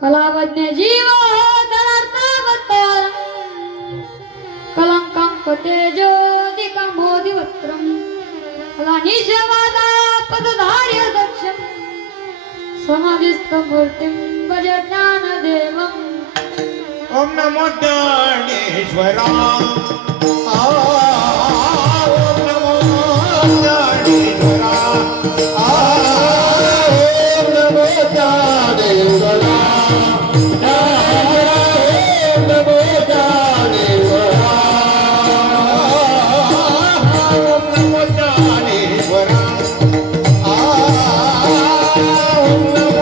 कलावज्ञ जीव दरार्थावतारं कलंकं तेजोदिकमोदिवक्त्रं कलानिशवादा पदधार्य दक्षं समाधिस्थमूर्तिं भज ज्ञानदेवम् ओम नमो ज्ञानेश्वराय ओम नमो ज्ञानेश्वराय ओम नमो ज्ञानेश्वराय ओम नमो ज्ञानेश्वराय ओम नमो ज्ञानेश्वराय ओम नमो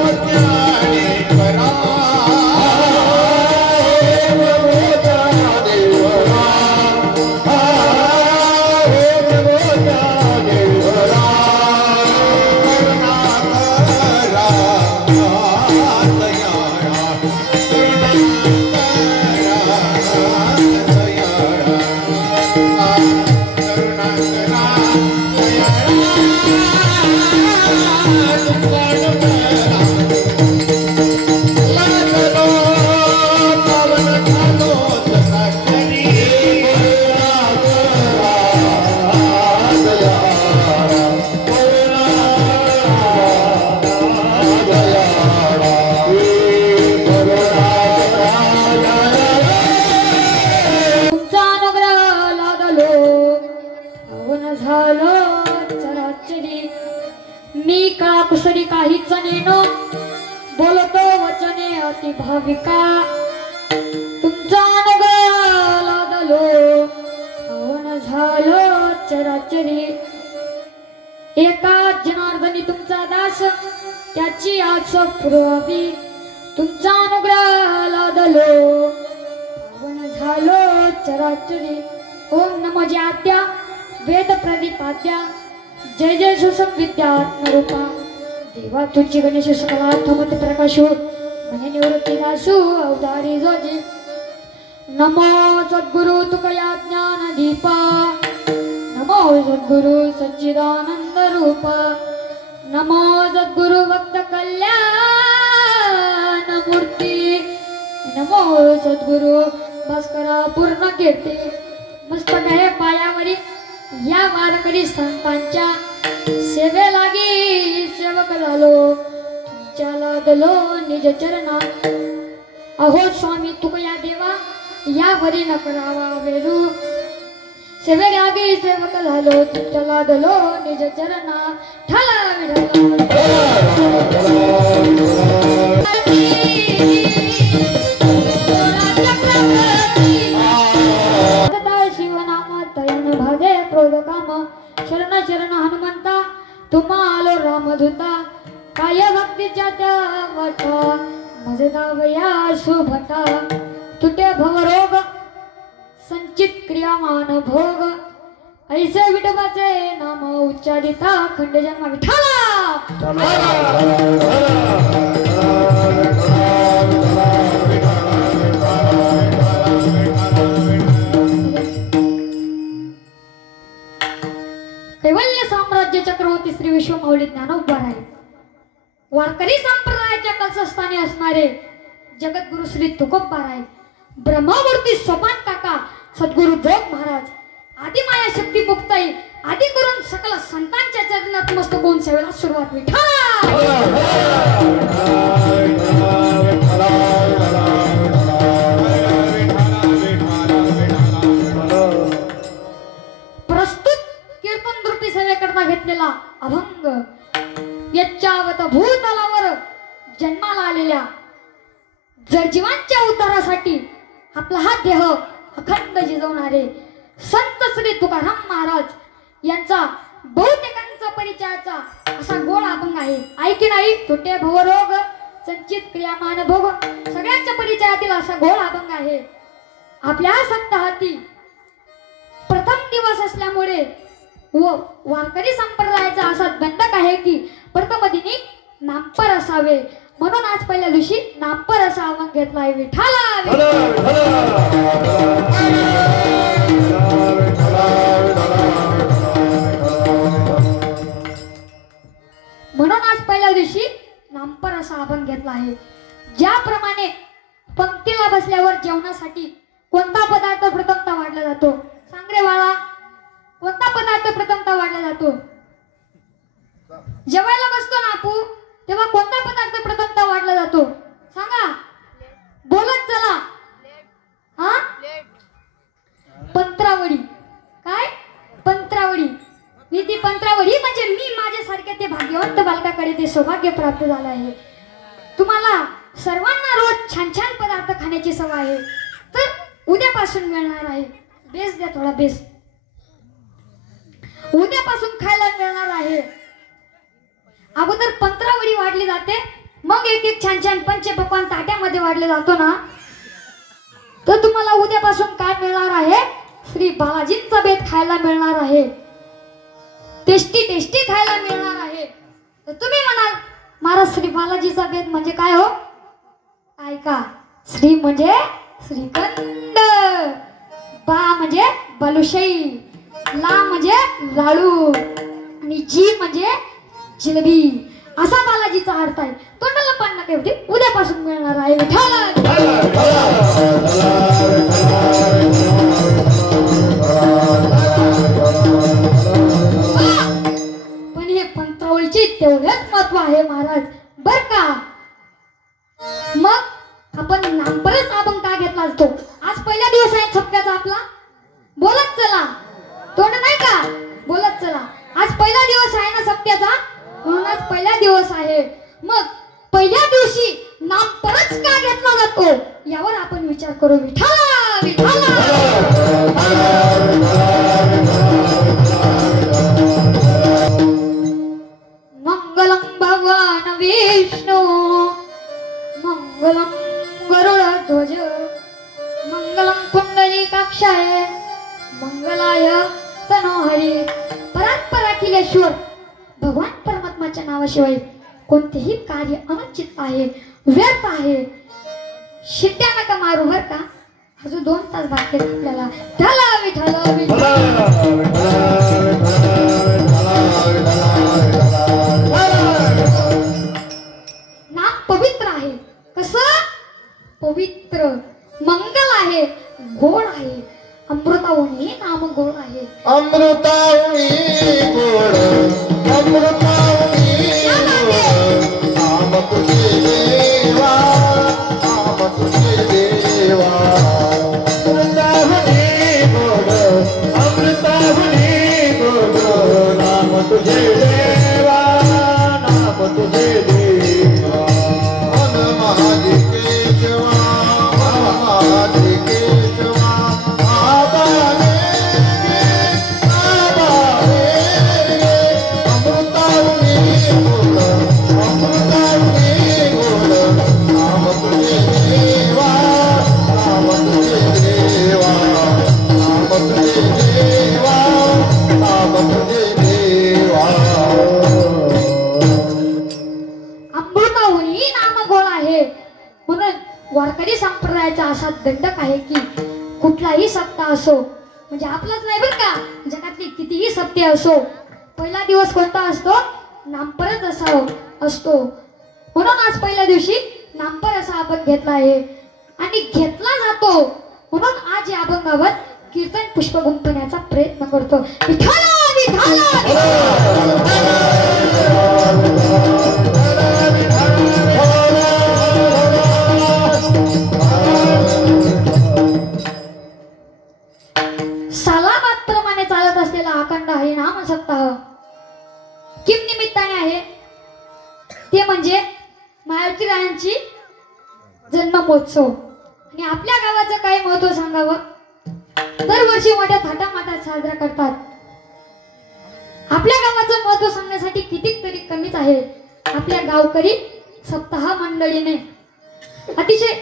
कुसरी काहीच नेनो बोलतो वचने अति भाविका तुमचा अनुग्रह लादलो पावन झालो चराचरी एका जनार्दनी तुमचा दास त्याची आस पुरवावी तुमचा अनुग्रह लादलो पावन झालो चराचरी ओम नमो जय आद्या वेद प्रदीपाद्या जय जय सुसम विद्या आत्मरूपा देवा तुझी गणेश सकला थमत प्रकाशो मने निवृत्ती दासू अवतारी जोजी नमो सद्गुरु तुकया ज्ञान दीपा नमो सद्गुरु सच्चिदानंद रूप नमो सद्गुरु भक्त कल्याण मूर्ती नमो सद्गुरु भास्करा पूर्ण कीर्ती मस्तक आहे पायावरी या वारकरी संतांच्या सेवे लागी सेवक झालो तुमच्या लादलो निज चरणात अहो स्वामी तुकया देवा या वरी न करावा वेरू सेवे लागी सेवक झालो तुमच्या लादलो निज चरणात ठाला शरण शरण हनुमंता तुम्हा आलो रामदूता काय भक्तीच्या त्या वाटा माझे नाव या सुभटा तुटे भवरोग संचित क्रियामान भोग ऐसे विठोबाचे नाम उच्चारिता खंड जन्म विठाला कैवल्य साम्राज्य चक्रवर्ती श्री विश्वमौली ज्ञानोबा राय वारकरी संप्रदायाच्या कलशस्थानी असणारे जगद्गुरु श्री तुकोबा राय ब्रह्ममूर्ती सोपान काका सद्गुरु जोग महाराज आदि माया शक्ती मुक्ताई आदि करून सकल संतांच्या चरणात नतमस्तक होऊन सेवेला सुरुवात विठा घेतलेला अभंग यच्चावत भूतलावर जन्माला आलेल्या जडजीवांच्या उद्धारासाठी आपला हा देह अखंड जिजवणारे संत श्री तुकाराम महाराज यांचा बहुतेकांचा परिचयाचा असा गोड अभंग आहे ऐकी नाही तुटे भवरोग संचित क्रियामान भोग सगळ्यांच्या परिचयातील असा गोड अभंग आहे आपल्या सप्ताहाती प्रथम दिवस असल्यामुळे व वारकरी संप्रदायाचा असा दंडक आहे की प्रथम दिनी नामपर असावे म्हणून आज पहिल्या दिवशी नामपर असा अभंग घेतला आहे विठाला म्हणून आज पहिल्या दिवशी नामपर असा अभंग घेतला आहे ज्याप्रमाणे पंक्तीला बसल्यावर जेवणासाठी कोणता पदार्थ प्रथमतः वाढला जातो? सांग रे बाळा, कोणता पदार्थ प्रथमतः वाढला जातो? जेवायला बसतो ना आपू, तेव्हा कोणता पदार्थ प्रथमतः वाढला जातो? सांगा, बोलत चला. हा, पंत्रावळी. काय? पंत्रावळी. मी ती पंत्रावळी म्हणजे मी माझ्यासारख्या ते भाग्यवंत बालकाकडे ते सौभाग्य प्राप्त झालं आहे. तुम्हाला सर्वांना रोज छान छान पदार्थ खाण्याची सवय आहे, तर उद्यापासून मिळणार आहे. बेस द्या थोडा, बेस. उद्यापासून खायला मिळणार आहे. अगोदर पंत्रावळी वाढली जाते, मग एक एक छान छान पंचपक्वान्न ताट्यामध्ये वाढले जातो ना. तर तुम्हाला उद्यापासून काय मिळणार आहे? श्री बालाजींचा बेत खायला मिळणार आहे. टेस्टी टेस्टी खायला मिळणार आहे. तर तुम्ही म्हणाल, महाराज श्री बालाजीचा बेत म्हणजे काय हो? ऐका, श्री म्हणजे श्रीखंड, बा म्हणजे बालुशाही, ला म्हणजे लाडू आणि जी म्हणजे जिलेबी, असा बालाजीचा अर्थ आहे. तोंडाला पान नका एवढी, उद्यापासून मिळणार आहे. पण हे पंत्रावळीचे तेवढेच महत्व आहे महाराज, बर का. मग आपण नामपरच अभंग का घेतला असतो? आज पहिला दिवस आहे सप्त्याचा आपला. बोलत चला, तोंड नाही का, बोलत चला. आज पहिला दिवस आहे ना सप्त्याचा, म्हणून आज पहिला दिवस आहे. मग पहिल्या दिवशी नामपरच का घेतला जातो यावर आपण विचार करू. विठाला विठाला. मंगलम भगवान विष्णू, मंगलम गरुडध्वज, मंगलम कुंडलिकाक्षाय, मंगलाय तनोहरी. परात्पर अखिलेश्वर भगवान परमात्माच्या नावाशिवाय कोणतेही कार्य अनुचित आहे, व्यर्थ आहे. शिट्ट्या नका मारू बर का, अजून 2 तास बाकी आहेत आपल्याला. त्याला विठाला विठाला. नाम पवित्र आहे. कसं पवित्र? मंगल आहे, गोड आहे. अमृताहुनी नाम गोड आहे. अमृताहुनी गोड, अमृताहुनी गोड, नाम तुझे देवा, नाम तुझे देवा. अमृताहुनी गोड, अमृताहुनी गोड, नाम तुझे देवा, नाम तुझे देवा. मन महाजी केशवा, मन महाजी केशवा. वारकरी संप्रदायाचा असा दंडक आहे की कुठलाही सप्ताह असो, म्हणजे आपलाच नाही बरं का, जगातली कितीही सप्ते असो, पहिला दिवस कोणता असतो? नामपरच असा असतो. म्हणून आज पहिल्या दिवशी नामपर असा अभंग घेतला आहे आणि घेतला जातो. म्हणून आज या अभंगावर कीर्तन पुष्प गुंफण्याचा प्रयत्न करतो. विठाला विठाला. सालाबाद प्रमाणे चालत असलेला अखंड हरिनाम सप्ताह किम निमित्ताने आहे? ते म्हणजे मायावती रायांची जन्म महोत्सव. आणि आपल्या गावाचं काय महत्व सांगावं? दरवर्षी मोठ्या थाटामाटात साजरा करतात. आपल्या गावाचं महत्व सांगण्यासाठी कितीतरी कमीच आहे. आपल्या गावकरी सप्ताह मंडळीने अतिशय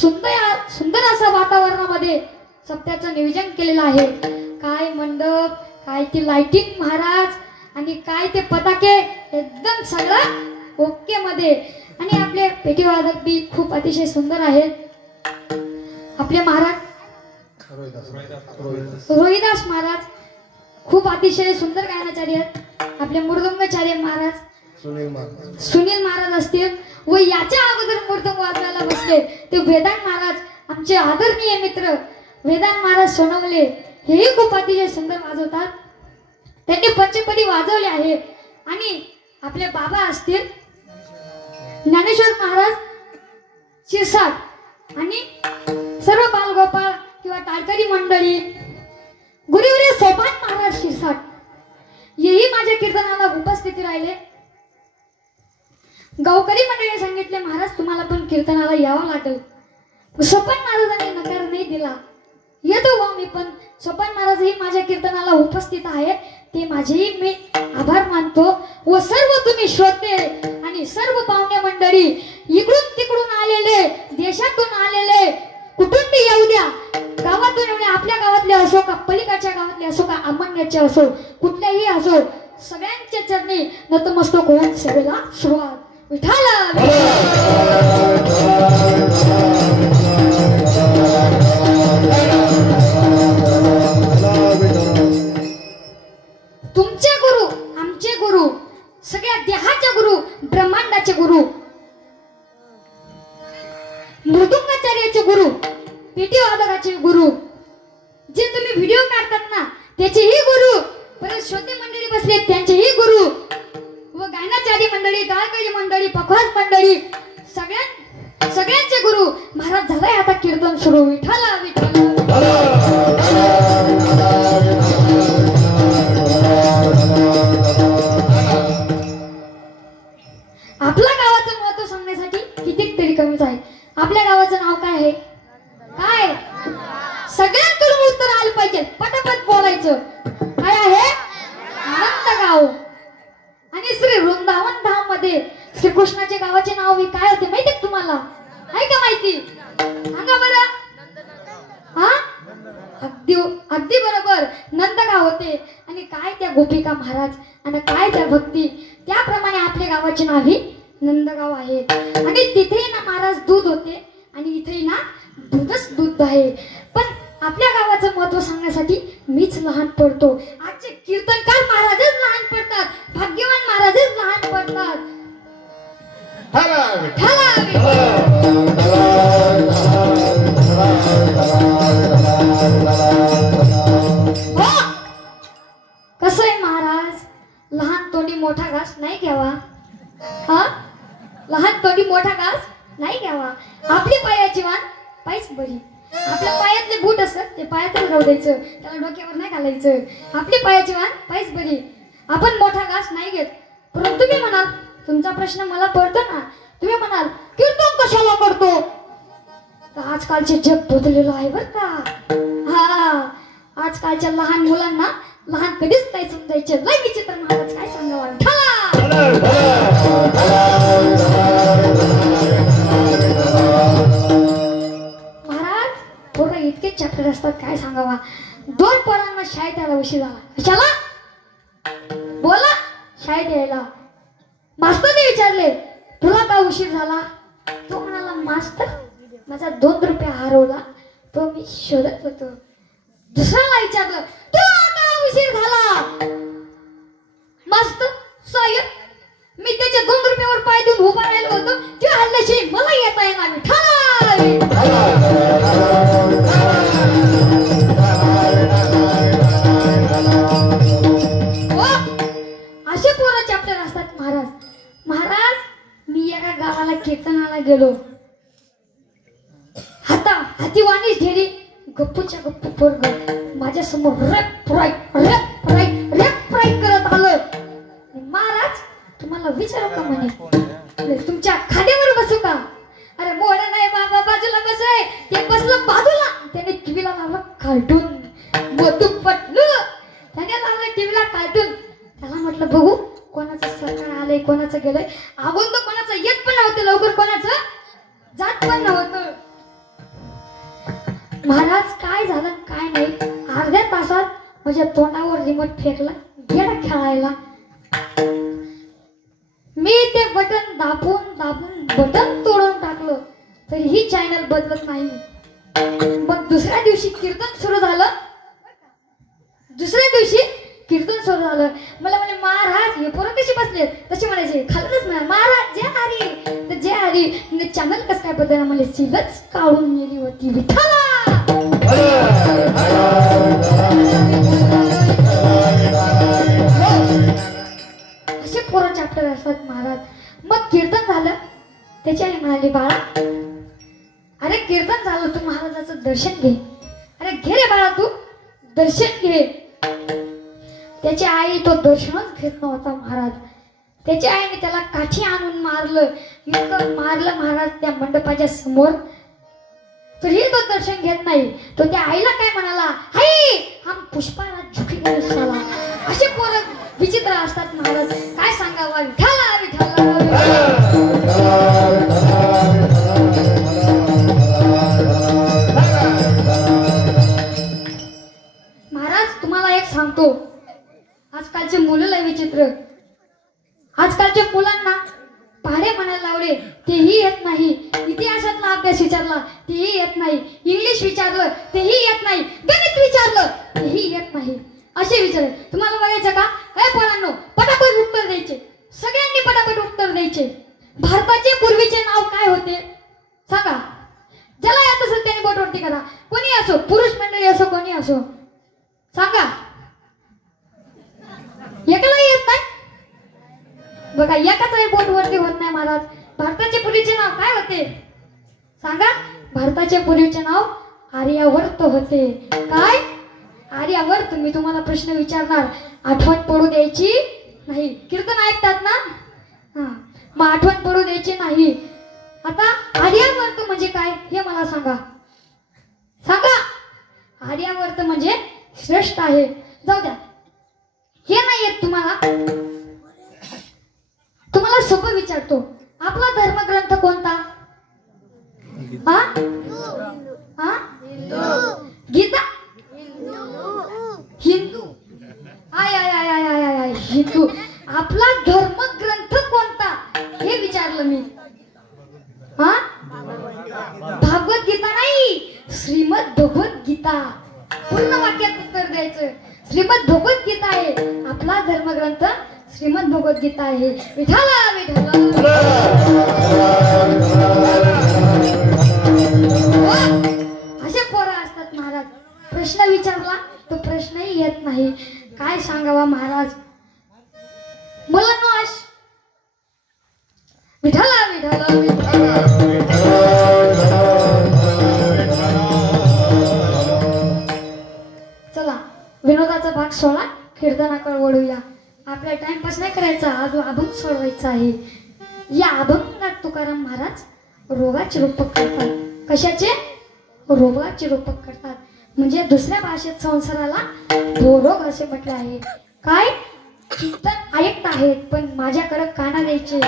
सुंदर असं वातावरणामध्ये सप्त्याचं नियोजन केलेलं आहे. काय मंडप, काय ती लाइटिंग महाराज, आणि काय ते पताके, एकदम सगळं ओके मध्ये. आणि आपले पेटीवादक बी खूप अतिशय सुंदर आहेत. आपले महाराज रोहिदास महाराज खूप अतिशय सुंदर गायनाचार्य आहेत. आपले मृदंगाचार्य महाराज सुनील महाराज असतील व याच्या अगोदर मृदंग वाजवायला सोनवले, ते वेदांत महाराज आमचे आदरणीय मित्र वेदांत महाराज सोनवले हेही खूप अतिशय सुंदर वाजवतात. त्यांनी पंचपदी वाजवले आहे. आणि आपले बाबा असतील ज्ञानेश्वर महाराज शिरसाट आणि सर्व बालगोपाळ किंवा टाळकरी मंडळी, गुरुवर्य सोपान महाराज शिरसाट हेही माझ्या कीर्तनाला उपस्थिती राहिले. गावकरी मंडळी सांगितले महाराज तुम्हाला पण कीर्तनाला यावं लागेल. सोपान महाराजांनी नकार नाही दिला. येतो वा मी पण. सोपान महाराजही माझ्या कीर्तनाला उपस्थित आहे, ते माझेही मी आभार मानतो. व सर्व तुम्ही श्रोते आणि सर्व पाहुणे मंडळी, इकडून तिकडून आलेले, देशातून आलेले, कुठून येऊ द्या, गावातून येऊ द्या, आपल्या गावातले असो का पलीकडच्या गावातले असो का अमण्याचे असो, कुठल्याही असो, सगळ्यांच्या चरणी नतमस्तक होऊन सेवेला सुरुवात. विठाला तुमचे गुरु, आमचे गुरु, सगळ्या देहाचे गुरु, ब्रह्मांडाचे गुरु, मृदुंगाचार्याचे गुरु, पेटी वादकाचे गुरु, जे तुम्ही व्हिडिओ काढतात ना त्याचेही गुरु, परत श्रोते मंडळी बसले त्यांचेही गुरु, व गायनाचारी मंडळी, गायकरी मंडळी, पखवाज मंडळी, सगळ्यांचे गुरु महाराज. झालाय आता कीर्तन सुरू. विठाला विठाला आपल्या गावाचं महत्व सांगण्यासाठी कितीतरी कमीच आहे. आपल्या गावाचं नाव काय आहे? काय? सगळ्यांकडून उत्तर आलं पाहिजे, पटापट बोलायचं. काय आहे? नंदगाव. आणि श्री वृंदावन धाम मध्ये श्रीकृष्णाच्या गावाचे नाव काय होते माहिती तुम्हाला? आहे का माहिती? सांगा बरं. हा, अगदी बरोबर, नंदगाव होते. आणि काय त्या गोपिका महाराज आणि काय त्या भक्ती, त्याप्रमाणे आपल्या गावाचे नाव ही नंदगाव आहे. आणि तिथेही ना महाराज दूध होते आणि इथेही ना दूधच दूध आहे. पण आपल्या गावाचं महत्व सांगण्यासाठी मीच लहान पडतो. आजचे कीर्तनकार महाराजच लहान पडतात, भाग्यवान महाराजच लहान पडतात. कसं आहे महाराज, लहान तोंडी मोठा घास नाही घ्यावा. हा, लहान तोंडी मोठा घास नाही घ्यावा. आपली पायाची वाण पायच बरी. आपल्या पायातले बूट असतात ते पायातच राहू द्यायचं, त्याला डोक्यावर नाही घालायचं. आपली पायाची वाण पायच बरी. आपण मोठा घास नाही घेत. परंतु तुम्ही म्हणाल, तुमचा प्रश्न मला पडतो ना, तुम्ही म्हणाल कीर्तन कशाला करतो? तर आजकालचे जग बदललेलं आहे बर का. हा, आजकालच्या लहान मुलांना लहान कधीच नाही समजायचे. लय विचित्र महाराज, काय सांगावं. महाराज पोरं इतके चॅप्टर असतात, काय सांगावा. 2 पोरांना शाळेत यायला उशीर झाला. कशाला? बोला. शाळेत यायला. मास्तरने विचारले तुला का उशीर झाला? तो म्हणाला मास्तर माझा 2 रुपये हरवला, तो मी शोधत होतो. दुसऱ्याला विचारलं तुला का उशीर झाला? मास्तर साहेब मी त्याच्या 2 रुपयावर पाय देऊन उभा राहिलो होतो, ते हल्ल्याशी मला येता येणार. असे पोरं चॅप्टर असतात महाराज. महाराज मी एका गावाला कीर्तनाला गेलो. हाती वाणीच ढेरी, गप्पूच्या गप्पू पोरग माझ्या समोर रॅप फ्राय करत आलं. महाराज तुम्हाला विचारू का म्हणे, तुमच्या खांद्यावर बसू का? अरे मोड नाही बाबा, बाजूला बसाय. ते बसलं बाजूला, त्याने टीव्हीला लावलं कार्टून. मधू पटलं, त्याने लावलं टीव्हीला कार्टून. त्याला म्हटलं बघू कोणाचं सरकार आलंय, कोणाचं गेलंय. अगोदर तर कोणाचं येत पण नव्हतं, लवकर कोणाचं जात पण नव्हतं. महाराज काय झालं काय नाही, अर्ध्या तासात माझ्या तोंडावर रिमोट फेकला, गेला खेळायला. मी ते बटन दाबून बटन तोडून टाकलं, तरीही चॅनल बदलत नाही. मग दुसऱ्या दिवशी कीर्तन सुरू झालं. मला म्हणे महाराज हे पोरं कशी बसले? तसे म्हणायचे खालूनच महाराज जय हरी. तर जय अरे चॅनल कस काय बदलला मला सिलच काढून गेली होती विठाला असे पोरं चॅप्टर असतात महाराज. मग कीर्तन झालं त्याची आई म्हणाली बाळा अरे कीर्तन झालं तू महाराजाचं दर्शन घे. अरे घे रे बाळा तू दर्शन घे. त्याची आई तो दर्शनच घेत नव्हता महाराज. त्याच्या आईने त्याला काठी आणून मारलं. इतकं मारलं महाराज त्या मंडपाच्या समोर तरी तो दर्शन घेत नाही. तो त्या आईला काय म्हणाला आई हम पुष्पाराज झुकी गए साला. असे पोरं विचित्र असतात महाराज. काय सांगावा विठाला विठाला महाराज. तुम्हाला एक सांगतो आजकालचे मुलं लय विचित्र. आजकालच्या मुलांना पाढे म्हणायला लावले तेही येत नाही. इतिहासातला अभ्यास विचारला तेही येत नाही. इंग्लिश विचारलं तेही येत नाही. गणित विचारलं तेही येत नाही. असे विचार तुम्हाला बघायचं का? हे पोरांनो पटापट उत्तर द्यायचे. सगळ्यांनी पटापट उत्तर द्यायचे. भारताचे पूर्वीचे नाव काय होते सांगा. ज्याला येत असेल त्याने बोटवरती करा. कोणी असो पुरुष मंडळी असो कोणी असो सांगा. एकाला येत नाही बघा. एकाच बोटवरती होत नाही महाराज. भारताचे पूर्वीचे नाव काय होते सांगा. भारताचे पूर्वीचे नाव आर्यावर्त होते. काय आर्यावर्त. मी तुम्हाला प्रश्न विचारणार आठवण पडू द्यायची नाही. कीर्तन ऐकतात ना हा मग आठवण पडू द्यायची नाही. आता आर्यावर्त म्हणजे काय हे मला सांगा. सांगा. आर्यावर्त म्हणजे श्रेष्ठ आहे. जाऊ द्या हे नाही येत तुम्हाला. तुम्हाला सोपं विचारतो आपला धर्मग्रंथ कोणता? हा हा गीता हिंदू. आय आय आय आय आय आय हिंदू. आपला धर्मग्रंथ कोणता हे विचारलं मी. हा भागवत गीता नाही श्रीमद भगवद्गीता. पूर्ण वाक्यात उत्तर द्यायचं. श्रीमद भगवद्गीता आहे आपला धर्मग्रंथ. श्रीमद भगवद्गीता आहे. विठाला विठाला असे पोरं असतात महाराज. प्रश्न विचारला तो प्रश्नही येत नाही. काय सांगावा महाराज. मुलांनो आश विठाला विठाला चला विनोदाचा भाग 16 कीर्तनाकडे वळूया. आपला टाइमपास नाही करायचा. आज अभंग सोडवायचा आहे. या अभंगात तुकाराम महाराज रोगाचे रूपक करतात. कशाचे? रोगाचे रूपक करतात. म्हणजे दुसऱ्या भाषेत संसाराला भोरोग असे म्हटले आहे. काय कीर्तन ऐकत आहेत पण माझ्याकडे काना द्यायचे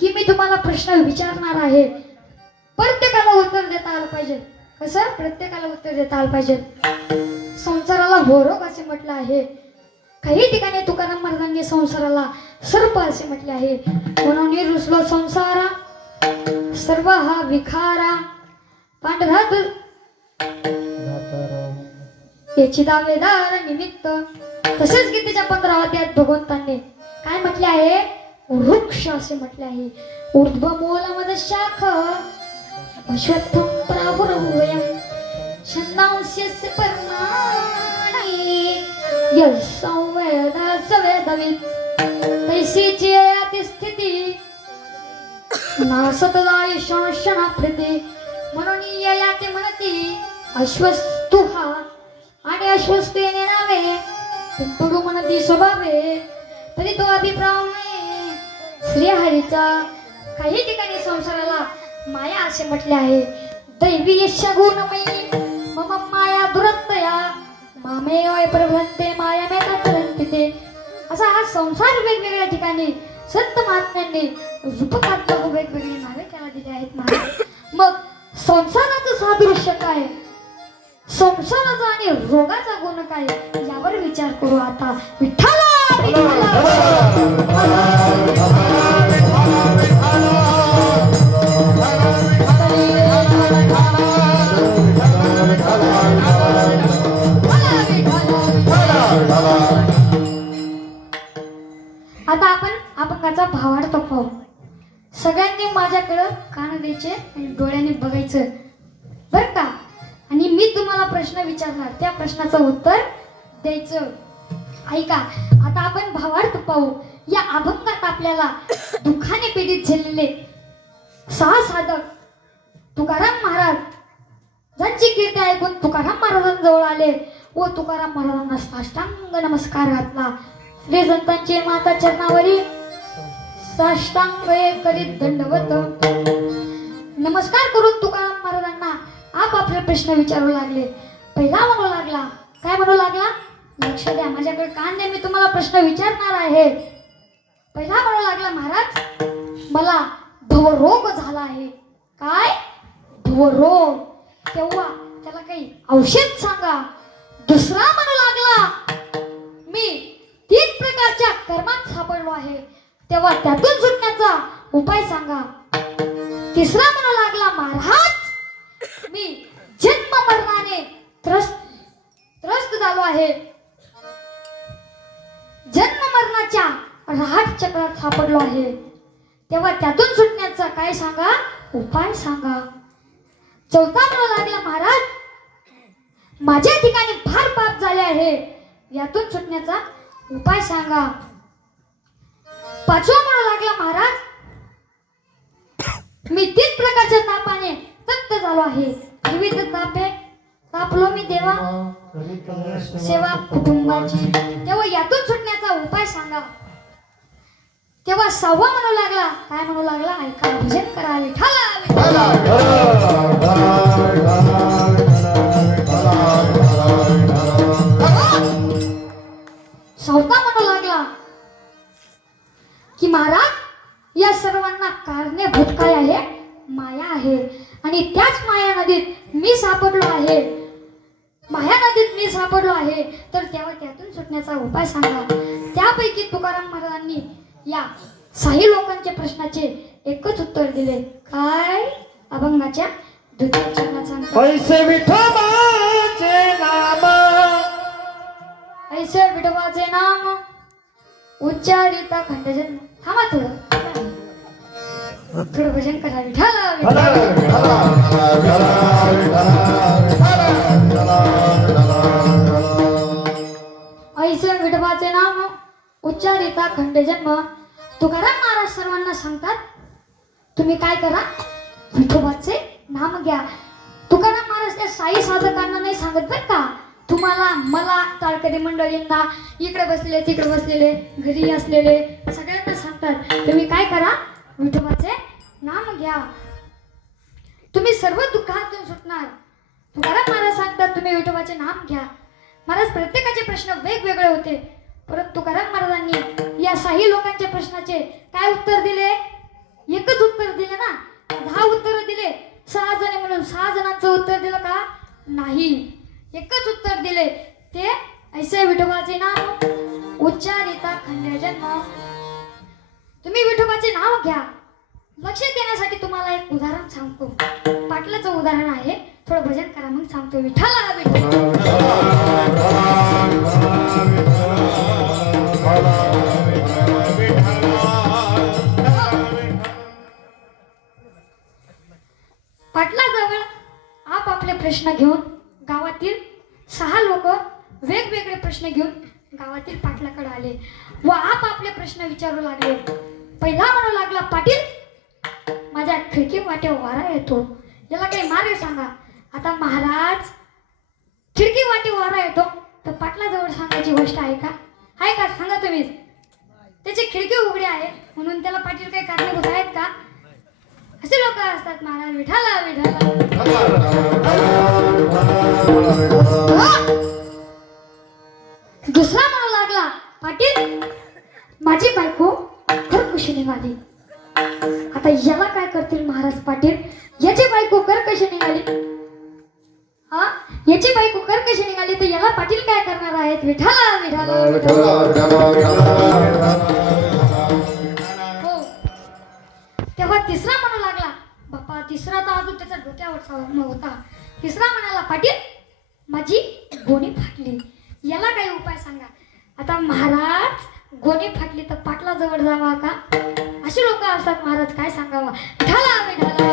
की मी तुम्हाला प्रश्न विचारणार आहे. प्रत्येकाला उत्तर देता आलं पाहिजे. कसं? प्रत्येकाला उत्तर देता आलं पाहिजे. संसाराला भोरोग असे म्हटलं आहे. काही ठिकाणी तुकाराम महाराजांनी संसाराला सर्प असे म्हटले आहे. म्हणून रुसलो संसारा सर्व हा विखारा पांढरा याची दावेदार निमित्त. तसेच गीतेच्या 15 अध्यायात भगवंतांनी काय म्हटले आहे? वृक्ष असे म्हटले आहे. ऊर्ध्व मूलमद शाख अश्वत्थं प्रावुर्वयम् छन्दांस्यस्य पर्णानि यस्संवेदा सवेदवित् तैसीची याति स्थिती नासतदाय शासना प्रीती. म्हणून याति म्हणती अश्वस्तुहा आणि अश्वस्तेने नावे पिंपळू म्हणती स्वभावे तरी तो अभिप्राय श्रीहरीचा. काही ठिकाणी संसाराला माया असे म्हटले आहे. दैवी गुणमयी मम माया दुरत्तया मामेय प्रभंते माया मे तरंतिते. असा हा संसार वेगवेगळ्या ठिकाणी संत महात्म्यांनी रूपकात्मक वेगवेगळी नावे त्याला दिली आहेत महाराज. मग संसाराचं सादृश्य काय? संसाराचा आणि रोगाचा गुण काय यावर विचार करू आता. विठ्ठला आता आपण अभंगाचा भावार्थ पाहू. सगळ्यांनी माझ्या माझ्याकडं कान द्यायचे आणि डोळ्याने बघायचं बरं का. आणि मी तुम्हाला प्रश्न विचारणार, त्या प्रश्नाचं उत्तर द्यायचं. ऐका, आता आपण भावार्थ पाहू. या अभंगात आपल्याला दुःखाने पीडित झालेले 6 साधक तुकाराम महाराज ज्यांची कीर्ती ऐकून तुकाराम महाराजांजवळ आले व तुकाराम महाराजांना साष्टांग नमस्कार घातला. श्री संतांचे माता चरणावरी साष्टांग करीत दंडवत नमस्कार करून तुकाराम महाराजांना आपापले प्रश्न विचारू लागले. पहिला म्हणू लागला, काय म्हणू लागला? लक्ष द्या, माझ्याकडे कान द्या, मी तुम्हाला प्रश्न विचारणार आहे. पहिला म्हणू लागला, महाराज मला भवरोग झाला आहे. काय? भवरोग. तेव्हा त्याला काही औषध सांगा. दुसरा म्हणू लागला, मी 3 प्रकारच्या कर्मात सापडलो आहे. तेव्हा त्यातून सुटण्याचा उपाय सांगा. तिसरा म्हणू लागला, महाराज मी जन्म मरणाने त्रस्त झालो आहे. जन्म मरणाच्या रहाट चक्रात सापडलो आहे. तेव्हा त्यातून सुटण्याचा काय सांगा, उपाय सांगा. चौथा म्हणू लागला, महाराज माझ्या ठिकाणी फार पाप झाले आहे. यातून सुटण्याचा उपाय सांगा. पाचवा म्हणू लागला, महाराज मी 3 प्रकारच्या तापाने तप्त झालो आहे. विविध तापे तापलो मी देवा सेवा कुटुंबाची. तेव्हा यातून सुटण्याचा उपाय सांगा. तेव्हा 6वा म्हणू लागला, काय म्हणू लागला? ऐका, भजन करा विठ्ठला. 6वा म्हणू लागला की महाराज या सर्वांना कारणीभूत काय आहे? माया आहे. आणि त्याच माया नदीत मी सापडलो आहे. माया नदीत मी सापडलो आहे. तर तेव्हा त्यातून सुटण्याचा उपाय सांगा. त्यापैकी तुकाराम महाराजांनी या 6 लोकांच्या प्रश्नाचे एकच उत्तर दिले. काय? अभंगाच्या 2व्या चरणात सांगतात, ऐसे विठोबाचे नाम, ऐसे विठोबाचे नाम उच्चारिता खंडजन्म. थांबा थोडं भजन करा विठ्ठला. ऐसे विठोबाचे नाम उच्चारिता खंडजन्म. तुकाराम महाराज सर्वांना सांगतात, तुम्ही काय करा? विठोबाचे नाम घ्या. तुकाराम महाराज त्या 6 साधकांना नाही सांगत बरं का, तुम्हाला, मला, ताळकरी मंडळींना, इकडे बसलेले तिकडे बसलेले घरी असलेले सगळ्यांना सांगतात, तुम्ही काय करा? विठोबाचे नाम घ्या, तुम्ही सर्व दुःखातून सुटणार. तुकाराम महाराज सांगतात, तुम्ही विठोबाचे नाम घ्या. महाराज प्रत्येकाचे प्रश्न वेगवेगळे होते, परंतु तुकाराम महाराजांनी या 6 लोकांच्या प्रश्नाचे काय उत्तर दिले? एकच उत्तर दिले ना. 10 उत्तर दिले, 6 जण म्हणून 6 जणांचं उत्तर दिलं का? नाही, एकच उत्तर दिले. ते ऐसे विठोबाचे नाम उच्चारिता खंडजन्म. तुम्ही विठोबाचे नाव घ्या. लक्षात येण्यासाठी तुम्हाला एक उदाहरण सांगतो. पाटलाचं उदाहरण आहे. थोडं भजन करा, मग सांगतो. विठ्ठला पाटलाजवळ आपापले प्रश्न घेऊन गावातील 6 लोक वेगवेगळे प्रश्न घेऊन गावातील पाटलाकडे आले व आपापले प्रश्न विचारू लागले. पहिला म्हणू लागला, पाटील माझ्या खिडकी वाटे वारा येतो, याला काही मार्ग सांगा. आता महाराज खिडकी वाटे वारा येतो तर पाटलाजवळ सांगायची गोष्ट आहे का? आहे का? सांगा तुम्ही. त्याची खिडकी उघडी आहे म्हणून त्याला पाटील काही कारणीभूत आहेत का? असे लोक असतात महाराज. विठ्ठला दुसरा म्हणू लागला, पाटील माझी बायको कर्कशी निघाली. आता याला काय करतील महाराज पाटील? याची बायको कर्कशी निघाली, याची बायको कर्कशी निघाली तर याला पाटील काय करणार आहेत? विठ्ठला हो. तेव्हा तिसरा म्हणू लागला, बाप्पा तिसरा तर अजून त्याच्या डोक्यावर होता. तिसरा म्हणाला, पाटील माझी गोणी फाटली, याला काही उपाय सांगा. आता महाराज गोणी फाटली तर पाटला जवळ जावा का? अशी लोक असतात महाराज. काय सांगावा. विठाला विठाला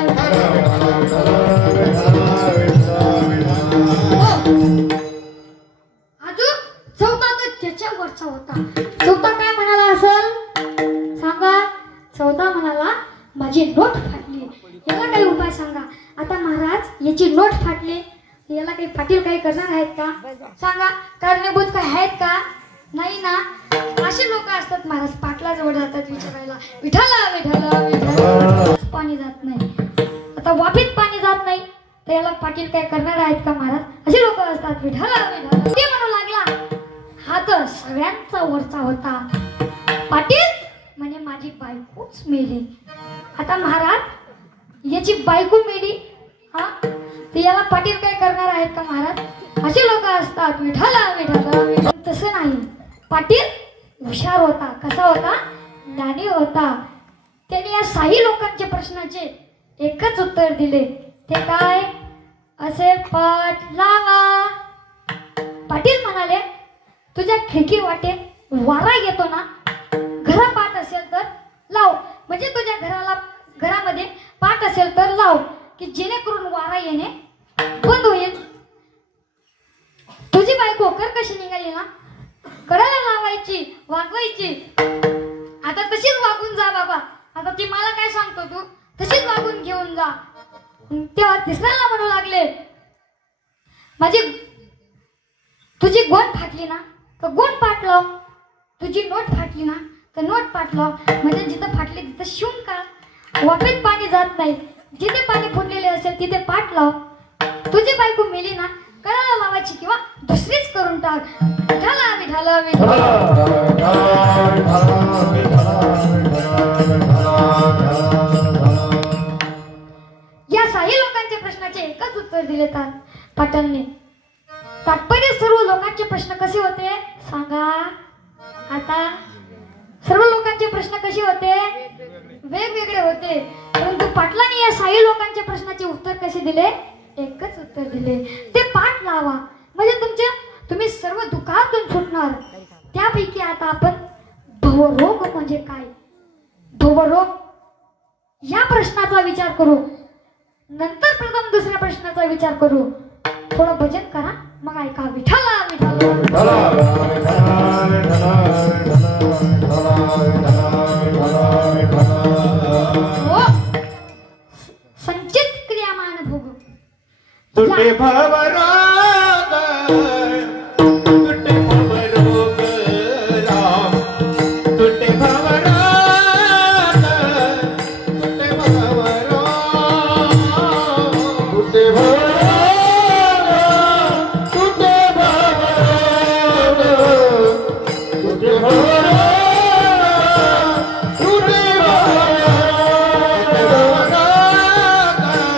अजून चौथा तर त्याच्यावरचा होता. चौथा काय म्हणाला असेल सांगा. चौथा म्हणाला माझी नोट फाटली. याला काही उपाय सांगा. आता महाराज याची नोट फाटली, याला काही पाटील काही करणार आहेत का सांगा. कारणीभूत काय आहेत का. नाही ना. असे लोक असतात महाराज. पाटलाजवळ जातात विचारायला विठाला विठाला विठाला. पाणी जात नाही. आता वाफेत पाणी जात नाही तर याला पाटील काय करणार आहेत का महाराज. असे लोक असतात. विठाला विठाला ते म्हणू लागला. हा तर सगळ्यांचा वरचा होता. पाटील म्हणजे माझी बायकोच मेली. आता महाराज याची बायको मेली हा तर याला पाटील काय करणार आहेत का महाराज. असे लोक असतात. विठाला विठाला. तसं नाही. पाटील हुशार होता. कसा होता. ज्ञानी होता. त्याने या 6 लोकांच्या प्रश्नाचे एकच उत्तर दिले. ते काय. असे पाठ लावा. पाटील म्हणाले तुझ्या खिडकी वाटे वारा येतो ना. घरा पाठ असेल तर लाव. म्हणजे तुझ्या घरामध्ये पाठ असेल तर लाव की जेणेकरून वारा येणे बंद होईल. तुझी बायको कर कशी निघाली ना. कडाला लावायची वागवायची. आता तशीच वागून जा बाबा. आता ती मला काय सांगतो तू तशीच वागून घेऊन जा. तेव्हा तिसऱ्याला म्हणू लागले माझी तुझी गोंड फाटली ना तर गोंड पाठ लाव. तुझी नोट फाटली ना तर नोट पाठ लाव. म्हणजे जिथं फाटली तिथं शिवून का. वाफेत पाणी जात नाही. जिथे पाणी फुटलेले असेल तिथे पाठ लाव. तुझी बायको मेली ना कडाला लावायची किंवा दुसरीच करून टाक. विठाला विठाला विठाला. या 6 लोकांच्या प्रश्नाचे एकच उत्तर दिले पाटलने. तात्पर्य सर्व लोकांचे प्रश्न कसे होते सांगा. आता सर्व लोकांचे प्रश्न कसे होते वेगवेगळे होते. परंतु पाटलाने या 6 लोकांच्या प्रश्नाचे उत्तर कसे दिले एकच उत्तर दिले. ते पाठ लावा म्हणजे तुम्ही सर्व दुःखातून सुटणार. त्यापैकी आता आपण भवरोग म्हणजे काय. भवरोग या प्रश्नाचा विचार करू. नंतर प्रथम दुसऱ्या प्रश्नाचा विचार करू. थोडं भजन करा मग ऐका. विठाला विठाला. संचित क्रियामान भोग. तुटे भवरोग तुटे भवरोग राम. तुटे भवरोग तुटे भवरोग तुटे भवरोग तुटे भवरोग तुटे भवरोग तुटे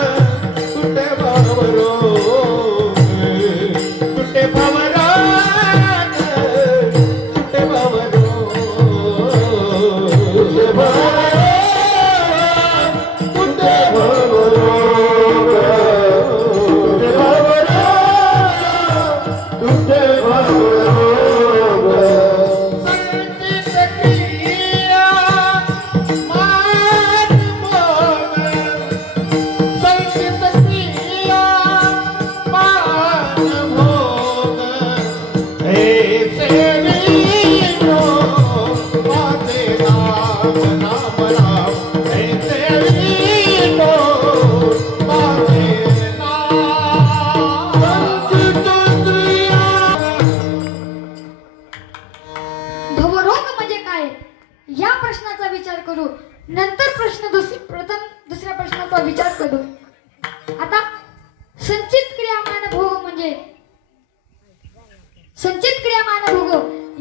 संचित क्रियामान भोग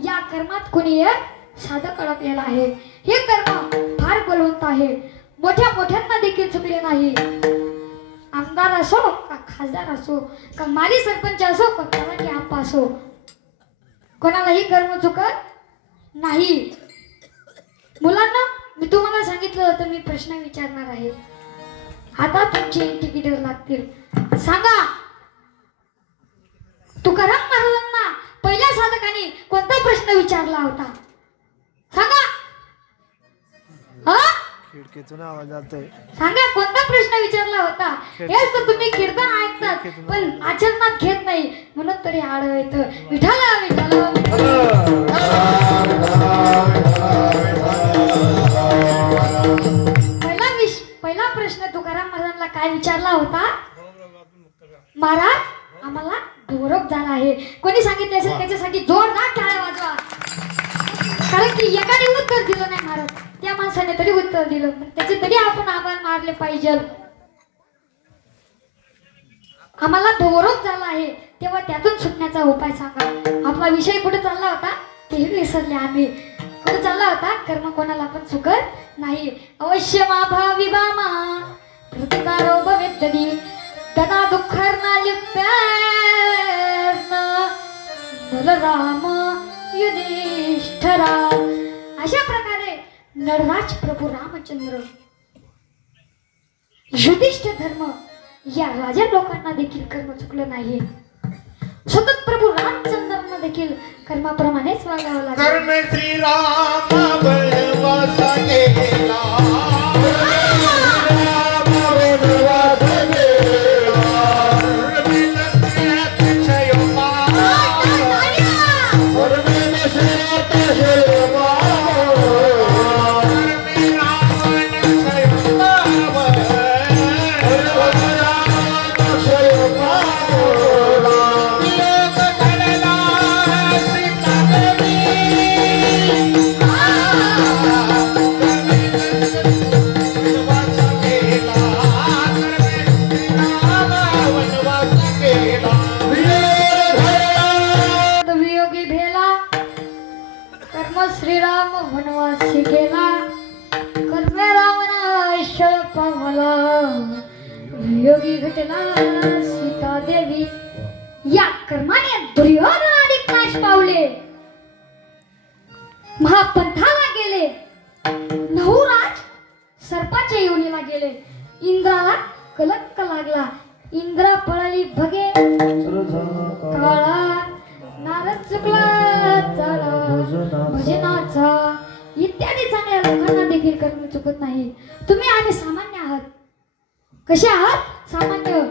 या कर्मात कुणी एक साधक अडकलेला आहे. हे कर्म फार बलवंत आहे. मोठ्या मोठ्यांना देखील चुकले नाही. आमदार असो का खासदार असो का माली सरपंच असो का तलाठी आप्पा असो कोणालाही कर्म चुकत नाही. मुलांना मी तुम्हाला सांगितलं होतं मी प्रश्न विचारणार आहे. आता तुमची तिकीट लागतील. सांगा तुकाराम महाराजांना पहिल्या साधकाने कोणता प्रश्न विचारला होता सांगा. हा खिडकीतून आवाज जातोय. सांगा कोणता प्रश्न विचारला होता? हेच तर तुम्ही कीर्तन ऐकतात पण आचरणात घेत नाही म्हणून तरी आडवं येतं. विठाला विठाला पहिला प्रश्न तुकाराम महाराजांना काय विचारला होता? महाराज आम्हाला गौरव झाला आहे. कोणी सांगितले असेल त्याच्यासाठी जोरदार टाळ्या वाजवा. कारण की एकाने उत्तर दिलं नाही महाराज, त्या माणसाने तरी उत्तर दिलं, त्याचे तरी आपण आभार मानले पाहिजे. आम्हाला गौरव झाला आहे तेव्हा त्यातून सुटण्याचा उपाय सांगा. आपला विषय कुठे चालला होता तेही विसरले आम्ही. कुठे चालला होता? कर्म कोणाला पण चुकत नाही. अवश्य माभावी बामा प्रतिकारो भवेत्तदी तदा दुःखर्ना लिप्यार्न नरराम युधिष्ठिरा. अशा प्रकारे नरराज प्रभू रामचंद्र युधिष्ठिर धर्म या राजा लोकांना देखील कर्म चुकलं नाही. सतत प्रभू रामचंद्रांना देखील कर्माप्रमाणेच वागावं लागलं. कर्म श्रीराम वनवासा गेला. श्रीराम वनवासी गेला कर्मे रावणा पावला वियोगी घटला सीता देवी. या कर्माने दुर्योधन आणि नाश पावले, महापंथाला गेले, नहुराज सर्पाच्या योनीला गेले. इंद्राला कलंक लागला, इंद्रा पळाली भगे काळा. नारद चुकला चाला भजनाचा. इत्यादी चांगल्या लोकांना देखील कर्म चुकत नाही. तुम्ही आम्ही सामान्य आहात. कसे आहात? सामान्य.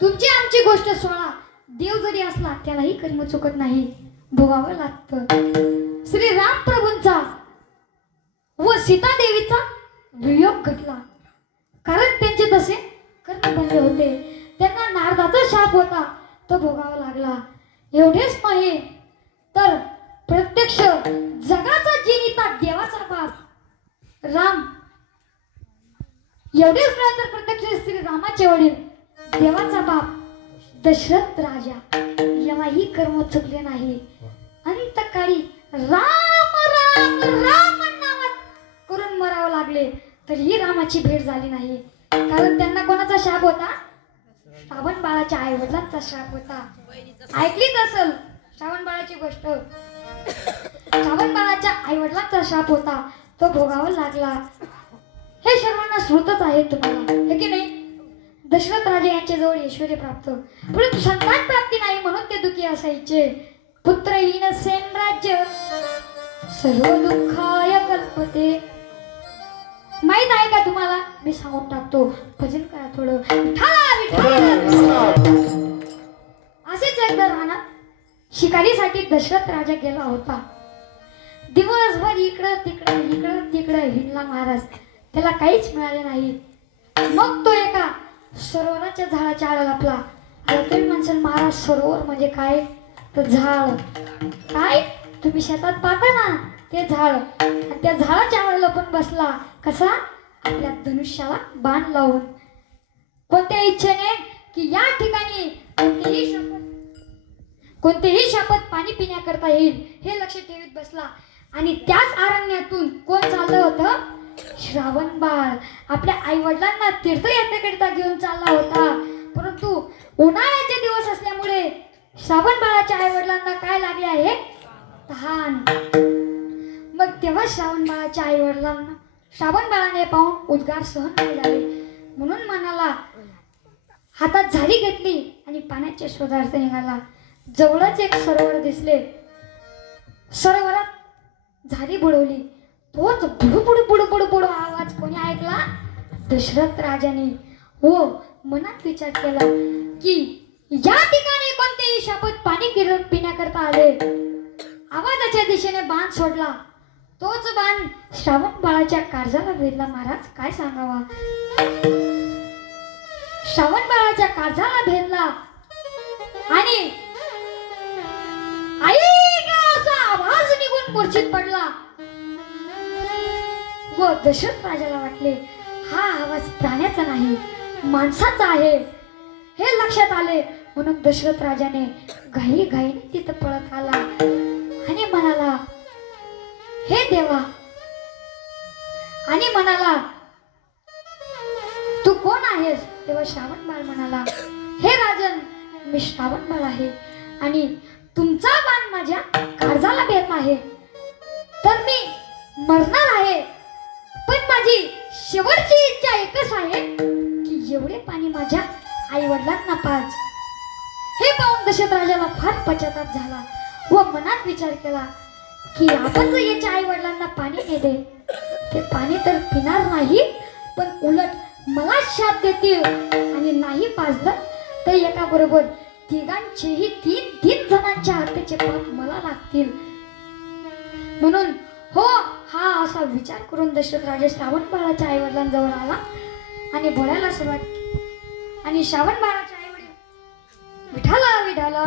तुमची आमची गोष्ट सोडा, देव जरी असला त्यालाही कर्म चुकत नाही, भोगावं लागतं. श्री राम प्रभूंचा व सीता देवीचा वियोग घडला कारण त्यांचे तसे कर्म बनले होते. त्यांना नारदाचा शाप होता, तो भोगावा लागला. एवढेच नाही तर प्रत्यक्ष जगाचा जिनिता देवाचा बाप राम, एवढेच नाही तर प्रत्यक्ष श्री रामाचे वडील देवाचा बाप दशरथ राजा यालाही कर्म चुकले नाही. अंतकाळी राम राम राम नावात करून मरावं लागले तरीही रामाची भेट झाली नाही. कारण त्यांना कोणाचा शाप होता? श्रावण बाळाच्या आई वडिलांचा शाप होता. ऐकलीच असेल श्रावण बाळाची गोष्ट. श्रावण बाळाच्या आई वडिलांचा शाप होता, तो भोगावा लागला. हे सर्वांना श्रुतच आहे तुम्हाला, हे की नाही? दशरथ राजे यांच्या जवळ ऐश्वर्य प्राप्त, परंतु संतान प्राप्ती नाही म्हणून ते दुखी असायचे. पुत्रहीन सेन राज्य सर्व दुःखाय कल्पते. माहित आहे का तुम्हाला? मी सांगून टाकतो, भजन करा थोडं. असेच एकदा राहणार शिकारीसाठी दशरथ राजा गेला होता. दिवसभर इकडं तिकडं हिंडला महाराज, त्याला काहीच मिळाले नाही. मग तो एका सरोवराच्या झाडाच्या आड लपला. तुम्ही म्हणसाल महाराज सरोवर म्हणजे काय? तर झाड. काय तुम्ही शेतात पाहता ना ते झाड, आणि त्या झाडाच्या आड लपून बसला. कसा? आपल्या धनुष्याला बाण लावून. कोणत्या इच्छेने? की या ठिकाणी कोणतेही शपथ पाणी पिण्याकरता येईल हे लक्ष ठेवीत बसला. आणि त्याच अरण्यातून कोण चाललं होतं? श्रावण बाळ आपल्या आई वडिलांना तीर्थयात्रेकरिता घेऊन चालला होता. परंतु उन्हाळ्याचे दिवस असल्यामुळे श्रावण बाळाच्या आई वडिलांना काय लागले आहे? तहान. मग तेव्हा श्रावण बाळाच्या आई वडिलांना श्रावण बाळाने पाहून उद्गार सहन नाही झाले, म्हणून मनाला हातात झाडी घेतली आणि पाण्याच्या शोधार्थ निघाला. जवळच एक सरोवर दिसले. सरोवरात झाडी बुडवली. तोच बुडू आवाज कोणी ऐकला? दशरथ राजाने व मनात विचार केला की या ठिकाणी कोणतेही शापत पाणी पिण्याकरता आले. आवाजाच्या दिशेने बाण सोडला. तोच बाण श्रावण बाळाच्या काळजाला भेदला. महाराज काय सांगावा, श्रावण बाळाच्या काळजाला भेदला आणि आई असा आवाज निघून मूर्छित पडला. व दशरथ राजाला वाटले हा आवाज प्राण्याचा नाही, माणसाचा आहे हे लक्षात आले. म्हणून दशरथ राजाने घाईने तिथं पळत आला आणि म्हणाला हे देवा, आणि म्हणाला तू कोण आहेस? तेव्हा श्रावण बाळ म्हणाला हे राजन, मी श्रावण बाळ आहे आणि तुमचा बाण माझ्या काळजाला भेदला आहे, तर मी मरणार आहे. पण माझी शेवटची इच्छा एकच आहे की एवढे पाणी माझ्या आई वडिलांना पाज. हे पाहून दशरथ राजाला फार पश्चाताप झाला व मनात विचार केला की आपण जर याच्या आई वडिलांना पाणी नेले, ते पाणी तर पिणार नाही, पण उलट मला शाप देतील आणि नाही पाजलं तर एका बरोबर तिघांचेही तीन जणांच्या हत्येचे पाप मला लागतील. म्हणून हो हा असा विचार करून दशरथ राजा श्रावण बाळाच्या आई वडिलांजवळ आला आणि बोलायला सुरुवात केली. आणि श्रावण बाळाच्या आई वडील विठाला विठाला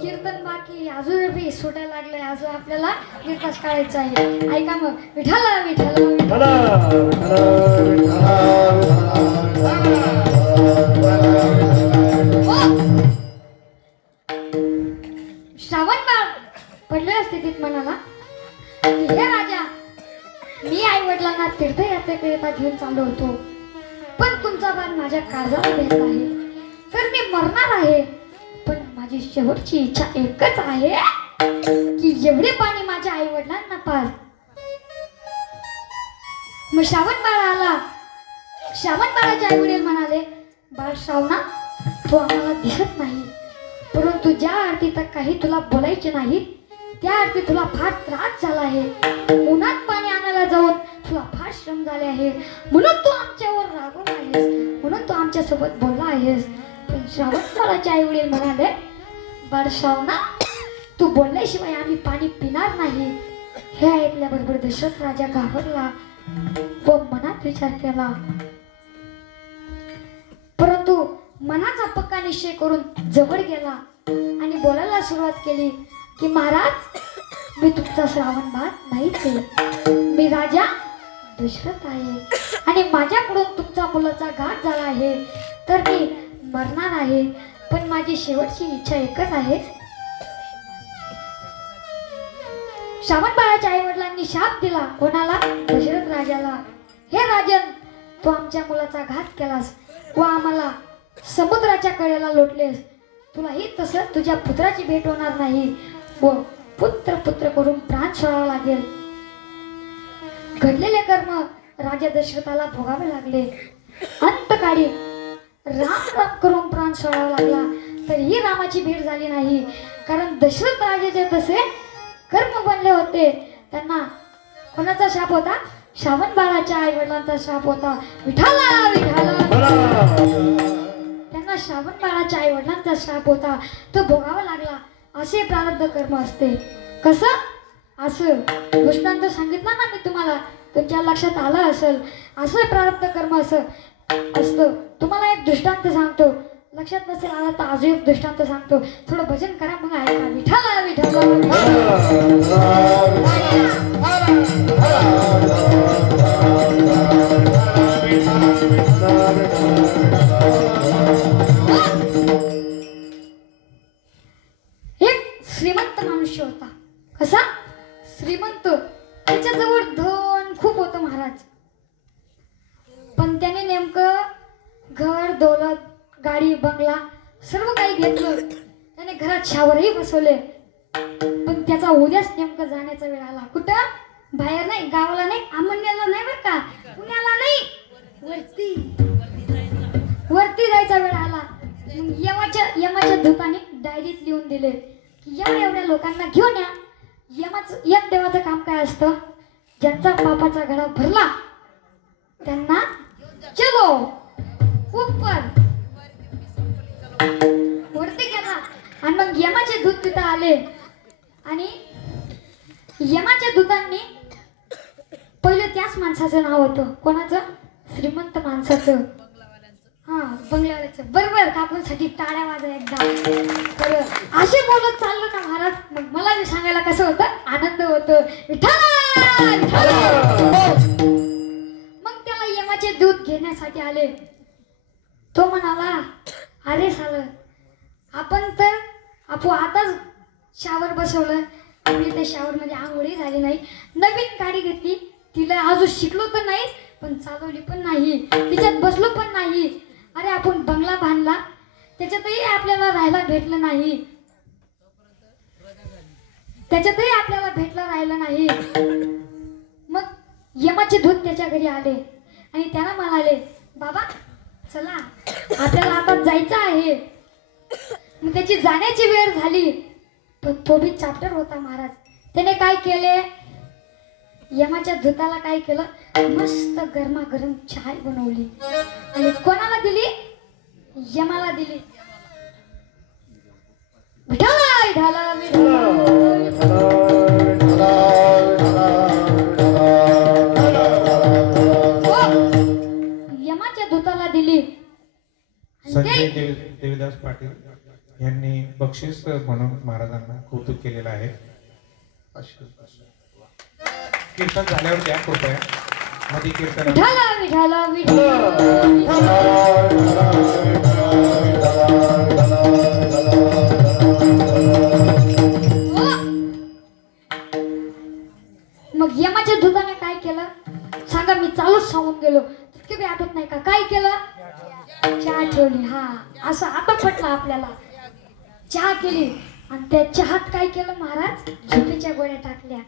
कीर्तन बाकी अजून बी सुटायला लागलंय. अजून आपल्याला कीर्तन काढायचं आहे. ऐका मग विठाला विठाला श्रावण बाळ पडलेल्या स्थितीत म्हणाला हे राजा, मी आई वडिलांना तीर्थयात्रेकरिता घेऊन चाललो होतो, पण तुमचा बाण माझ्या काळजाला भेदला आहे, तर मी मरणार आहे. पण माझी शेवटची इच्छा एकच आहे की एवढे पाणी माझ्या आई वडिलांना पाज. मग श्रावण बाळ आला. श्रावण बाळाचे आई वडील म्हणाले बाळ श्रावणा, तू आम्हाला दिसत नाही, परंतु ज्या अर्थी तर काही तुला बोलायचे नाही त्या अर्थी तुला फार त्रास झाला आहे. उन्हात पाणी आणायला जाऊन तुला फार श्रम झाले आहे, म्हणून तू आमच्यावर रागवला आहेस, म्हणून तू आमच्या सोबत बोलला आहेस. पण श्रावण बाळाचे आई वडील म्हणाले बाळ श्रावणा, तू बोलल्याशिवाय आम्ही पाणी पिणार नाही. हे ऐकल्याबरोबर दशरथ राजा घाबरला व मनात विचार केला, परंतु मनाचा पक्का निश्चय करून जवळ गेला आणि बोलायला सुरुवात केली की महाराज, मी तुमचा श्रावण बाळ नाहीच आहे, मी राजा दशरथ आहे आणि माझ्याकडून तुमच्या मुलाचा घात झाला आहे, तर मी मरणार आहे. पण माझी शेवटची इच्छा एकच आहे. श्रावण बाळाच्या आई वडिलांनी शाप दिला. कोणाला? दशरथ राजाला. हे राजन, तू आमच्या मुलाचा घात केलास व आम्हाला समुद्राच्या कडेला लोटलेस. तुलाही तसं तुझ्या पुत्राची भेट होणार नाही व पुत्र करून प्राण सोडावा लागेल. घडलेले कर्म राजा दशरथाला भोगावे लागले. अंतकाळी राम करून प्राण सोडावा लागला, तरीही रामाची भेट झाली नाही, कारण दशरथ राजाचे तसे कर्म बनले होते. त्यांना कोणाचा शाप होता? श्रावण बाळाच्या आई वडिलांचा शाप होता. विठाला विठाला त्यांना श्रावण बाळाच्या आई वडिलांचा शाप होता, तो भोगावा लागला. असे प्रारब्ध कर्म असते. कसं? असं दृष्टांत सांगितला ना मी तुम्हाला, तुमच्या लक्षात आलं असेल. असं प्रारब्ध कर्म असं असतं. तुम्हाला एक दृष्टांत सांगतो, लक्षात नसेल आला तर अजून एक दृष्टांत सांगतो. थोडं भजन करा मग ऐका. विठाला विठाला एक श्रीमंत मनुष्य होता. कसा? श्रीमंत. त्याच्याजवळ धन खूप होतं महाराज. पण त्याने नेमकं घर दौलत गाडी बंगला सर्व काही घेतलं. त्याने घरात शावरही बसवले. पण त्याचा उद्याच नेमकं जाण्याचा वेळ आला. कुठं? बाहेर नाही, गावाला नाही, आमण्याला नाही, बरं का, पुण्याला नाही, वरती जायचा वेळ आला. मग यमाच्या दूताने डायरीत लिहून दिले की एवढ्या लोकांना घेऊन या. यम देवाचं काम काय असतं, ज्यांचा पापाचा घडा भरला त्यांना चलो ऊपर वरती गेला. आणि मग यमाचे दूत तिथं आले आणि यमाच्या दूतांनी पहिलं त्याच माणसाचं नाव होतं. कोणाचं? श्रीमंत माणसाचं. हा, बंगल्यावाल्याचं. बरोबर, काकूंसाठी टाळ्या वाजा एकदा. बरं, असे बोलत चाललं ना महाराज, मग मला बी सांगायला कसं होतं, आनंद होतो. विठ्ठल मग त्याला यमाचे दूध घेण्यासाठी आले. तो म्हणाला, अरे सालं, आपण आताच शावर बसवलं, आपली त्या शावर मध्ये आंघोळी झाली नाही, नवीन गाडी घेतली, तिला अजून शिकलो तर नाही, पण चालवली पण नाही, तिच्यात बसलो पण नाही. अरे आपण बंगला बांधला, त्याच्यातही आपल्याला राहायला भेटलं नाही, राहिलं नाही. मग यमाचे दूत त्याच्या घरी आले आणि त्याला म्हणाले, बाबा चला आपल्याला आता जायचं आहे. मग त्याची जाण्याची वेळ झाली, पण तो बी चाप्टर होता महाराज. त्याने काय केले, यमाच्या दूताला काय केलं, मस्त गरमागरम चहा बनवली आणि कोणाला दिली, यमाला दिली. यमाच्या दूताला दिली. संजय देवीदास पाटील यांनी बक्षीस म्हणून महाराजांना कौतुक केलेलं आहे. कीर्तन झाल्यावर द्या कृपया. मध्ये कीर्तन मग यमाच्या दूताने काय केलं सांगा, मी चालूच सांगून गेलो, तितके बी आठवत नाही का. काय केलं, चहा ठेवली. हा, असं आता पटलं आपल्याला. चहा केली आणि त्या चहात काय केलं महाराज, झोपेच्या गोळ्या टाकल्या.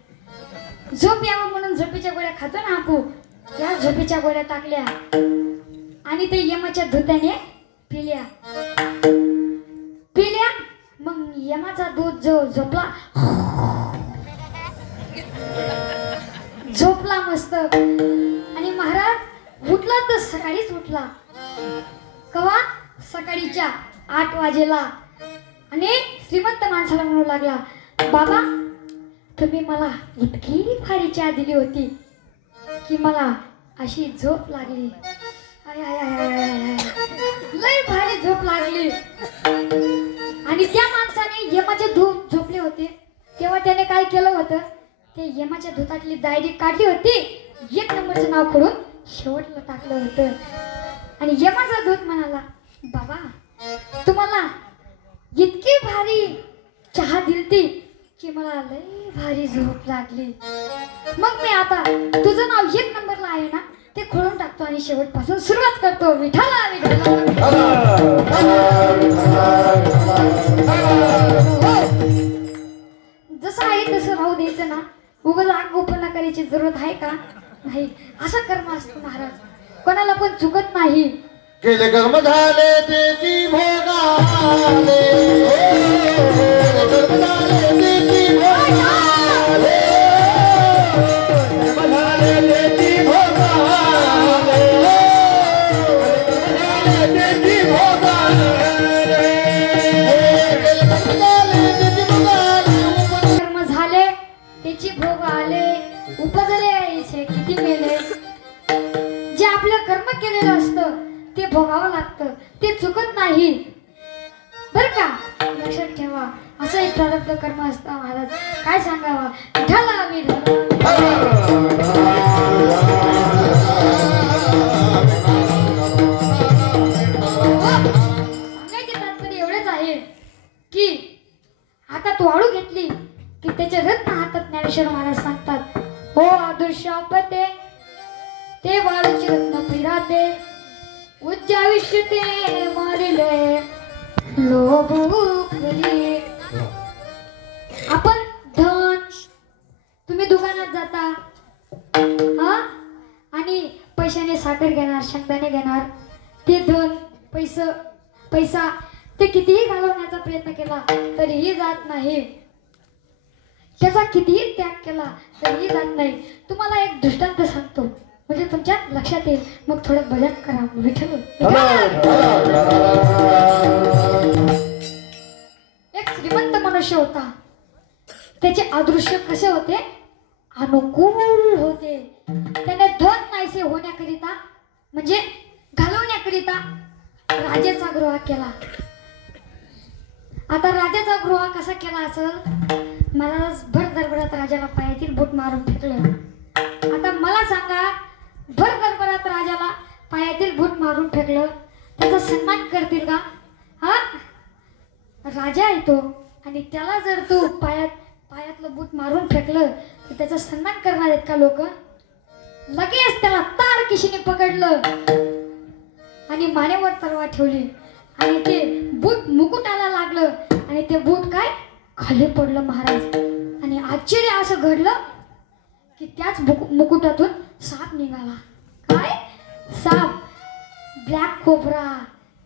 झोप यावं म्हणून झोपेच्या गोळ्या खातो ना आपण, या झोपेच्या गोळ्या टाकल्या आणि ते यमाच्या दूताने पिल्या. मग यमाचा दूध जो झोपला मस्त. आणि महाराज उठला तर सकाळीच उठला. कवा, सकाळीच्या 8 वाजेला. आणि श्रीमंत माणसाला म्हणू लागला, बाबा तुम्ही मला इतकी भारी चहा दिली होती की मला अशी झोप लागली. लय भारी झोप लागली. आणि त्या माणसाने यमाचे दूत झोपले होते तेव्हा त्याने काय केलं होतं, ते यमाच्या दूतातली डायरी काढली होती, 1 नंबरचं नाव करून शेवटला टाकलं होतं. आणि यमाचा दूत म्हणाला, बाबा तुम्हाला इतकी भारी चहा दिलती की मला लय भारी झोप लागली. मग मी आता तुझं नाव 1 नंबरला आहे ना ते खोडून टाकतो आणि शेवटपासून सुरुवात करतो. विठाला जसं आहे तसं राहू द्यायचं ना, उगाच आग गोपना करायची जरूरत आहे का, नाही. असा कर्म असतो महाराज, कोणाला पण चुकत नाही. केले कर्म झाले त्याची भोगाले, कर्म झाले त्याची भोगाले, कर्म झाले त्याची भोगाले, कर्म झाले त्याची भोगाले, कर्म झाले त्याची भोग आले, उपजले ऐसे किती मेले. जे आपलं कर्म केलेलं असतं ते भोगावं लागतं, ते चुकत नाही बर का. लक्षात ठेवा, असं एक प्रारब्ध कर्म असतं महाराज. काय सांगावा, विठाला सांगायचे तात्पर्य एवढेच आहे की आता तू वाळू घेतली की त्याचे रत्न हातात ज्ञानेश्वर महाराज सांगतात, हो आदुर्शापते ते वाळूचे रत्न पिराते, उच्चाविष्य ते मारिले लोभुखरी. आपण धन, तुम्ही दुकानात जाता हा आणि पैशाने साखर घेणार, शेंगदाणे घेणार, ते धन पैसा ते कितीही घालवण्याचा प्रयत्न केला तरीही जात नाही, त्याचा कितीही त्याग केला तरीही जात नाही. तुम्हाला एक दृष्टांत सांगतो म्हणजे तुमच्या लक्षात येईल. मग थोडं भजन करा. विठ्ठल एक श्रीमंत मनुष्य होता. त्याचे अदृश्य कसे होते? अनुकूल होते. त्याने धन नाहीसे होण्याकरिता म्हणजे घालवण्याकरिता राजाचा गृह केला. आता राजाचा गृह कसा केला असेल? महाराज भर दरबारात राजाला पायातील बूट मारून फेकलं. आता मला सांगा, भर दरबारात राजाला पायातील बूट मारून फेकलं, त्याचा सन्मान करतील का? हा, राजा आहे तो, आणि त्याला जर तू पायातलं बूट मारून फेकलं तर त्याचा सन्मान करणार आहेत का लोक? लगेच त्याला ताड किशीने पकडलं आणि मानेवर तलवार ठेवली आणि ते बूट मुकुटाला लागलं आणि ते बूट काय खाली पडलं महाराज. आणि आश्चर्य असं घडलं की त्याच मुकुटातून साप निघाला. काय साप? Black cobra.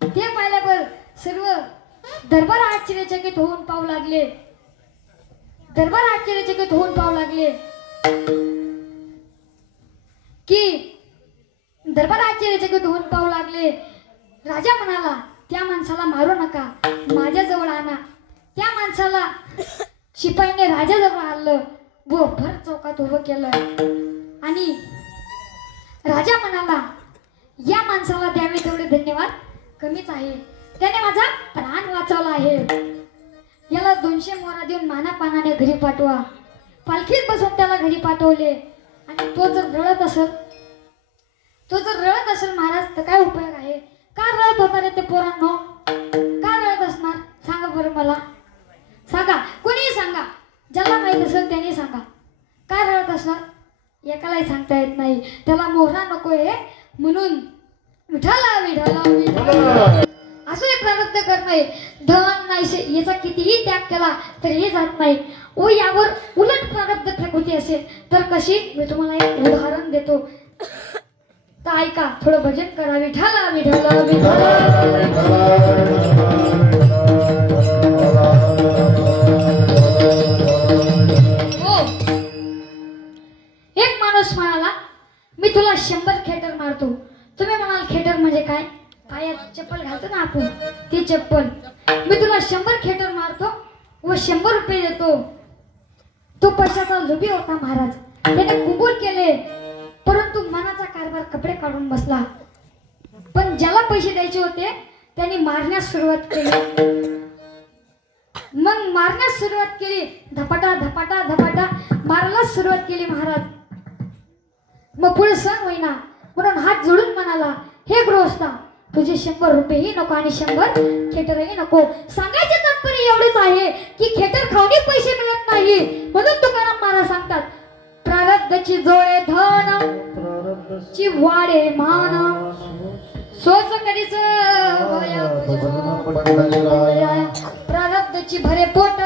ते पाहिल्यावर सर्व दरबार आश्चर्यचकित होऊन पाहू लागले. दरबार आश्चर्यचकित होऊन पाहू लागले की दरबार आश्चर्यचकित होऊन पाहू लागले. राजा म्हणाला, त्या माणसाला मारू नका, माझ्याजवळ आणा. त्या माणसाला शिपाईने राजाजवळ आणलं व भर चौकात उभं केलं. आणि राजा म्हणाला, या माणसाला द्यावे तेवढे धन्यवाद कमीच आहे, त्याने माझा प्राण वाचवला आहे. याला 200 मोहरा देऊन मानापानाने घरी पाठवा. पालखीत बसून त्याला घरी पाठवले. आणि तो जर रडत असेल महाराज तर काय उपयोग आहे? का रडत होता रे ते पोरांनो? का रडत असणार? सांगा बरं मला. सांगा, कोणीही सांगा, ज्याला माहित असेल त्यांनी सांगा. का रडत असणार? एकालाही सांगता येत नाही. त्याला मोहरा नकोय म्हणून विठाला विठाला विठाला असं एक प्रारब्ध करणे. धन नाही याचा कितीही त्याग केला तरीही जात नाही. व यावर उलट प्रारब्ध प्रकृती असेल तर कशी? मी तुम्हाला एक उदाहरण देतो, तर ऐका. थोडं भजन करा. विठाला विठाला विठाला. हो, एक माणूस म्हणाला, मी तुला 100 खेटर मारतो. तुम्ही म्हणाल खेटर म्हणजे काय? पायात चप्पल घालतो ना आपण, ती चप्पल. मी तुला 100 खेटर मारतो व 100 रुपये देतो. तो पैशाचा लोभी होता महाराज. त्याने कबूल केले, परंतु मनाचा कारभार कपडे काढून बसला. पण ज्याला पैसे द्यायचे होते त्यांनी मारण्यास सुरुवात केली. मग मारण्यास सुरुवात केली. धपाटा धपाटा धपाटा मारायला सुरुवात केली महाराज. मग पुढे सण होईना म्हणून हात जोडून म्हणाला, हे गृहस्था, तुझे 100 रुपयेही नको आणि 100 खेटरही नको. सांगायचे तात्पर्य एवढेच आहे की खेटर खाऊनी पैसे मिळत नाही. म्हणून तुकाराम महाराज सांगतात, प्रारब्धची जोडे धन ची वाढे मान, सोच करीच प्रारब्धची भरे पोट,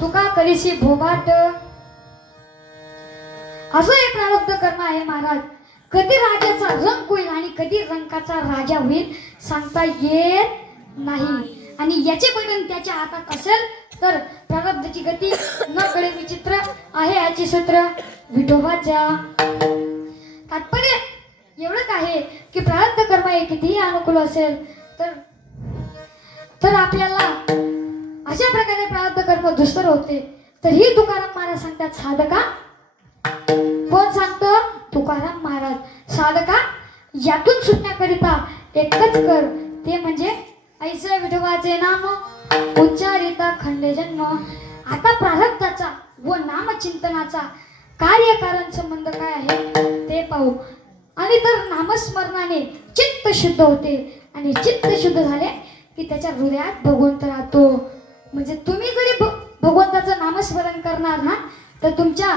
तुका करीशी भोगाट. असं एक प्रारब्ध कर्म आहे महाराज. कधी राजाचा रंग होईल आणि कधी रंकाचा राजा होईल सांगता येत नाही. आणि याचे परिणाम त्याच्या हातात असेल तर प्रारब्धाची गती न कळे विचित्र आहे. याची सूत्र विठोबाच्या. तात्पर्य एवढंच आहे की प्रारब्ध कर्म हे कितीही अनुकूल असेल तर आपल्याला अशा प्रकारे प्रारब्ध कर्म दुस्तर होते. तर ही तुकाराम महाराज सांगतात, साधका. कोण सांगतो? तुकाराम महाराज. साधका, यातून सुटण्याकरिता एकच कर, ते म्हणजे ऐसे विठोबाचे नाम उच्चारिता खंडे जन्म. आता प्रारब्धाचा व नामचिंतनाचा कार्यकारण संबंध काय आहे ते पाहू. आणि तर नामस्मरणाने चित्त शुद्ध होते आणि चित्त शुद्ध झाले की त्याच्या हृदयात भगवंत राहतो. म्हणजे तुम्ही जरी भगवंताचं नामस्मरण करणार ना तर तुमच्या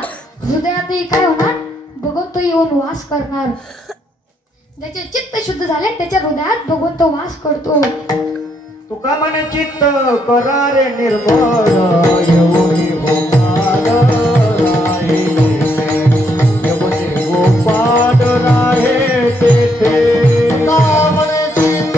हृदयातही काय होणार? भगवंत येऊन वास करणार. ज्याचे चित्त शुद्ध झाले त्याच्या हृदयात भगवंत वास करतो. तुका मन चित्त करारे निर्मळ एवढी गोपाल राहे, एवढी गोपाल राहे तेथे. तुका मन चित्त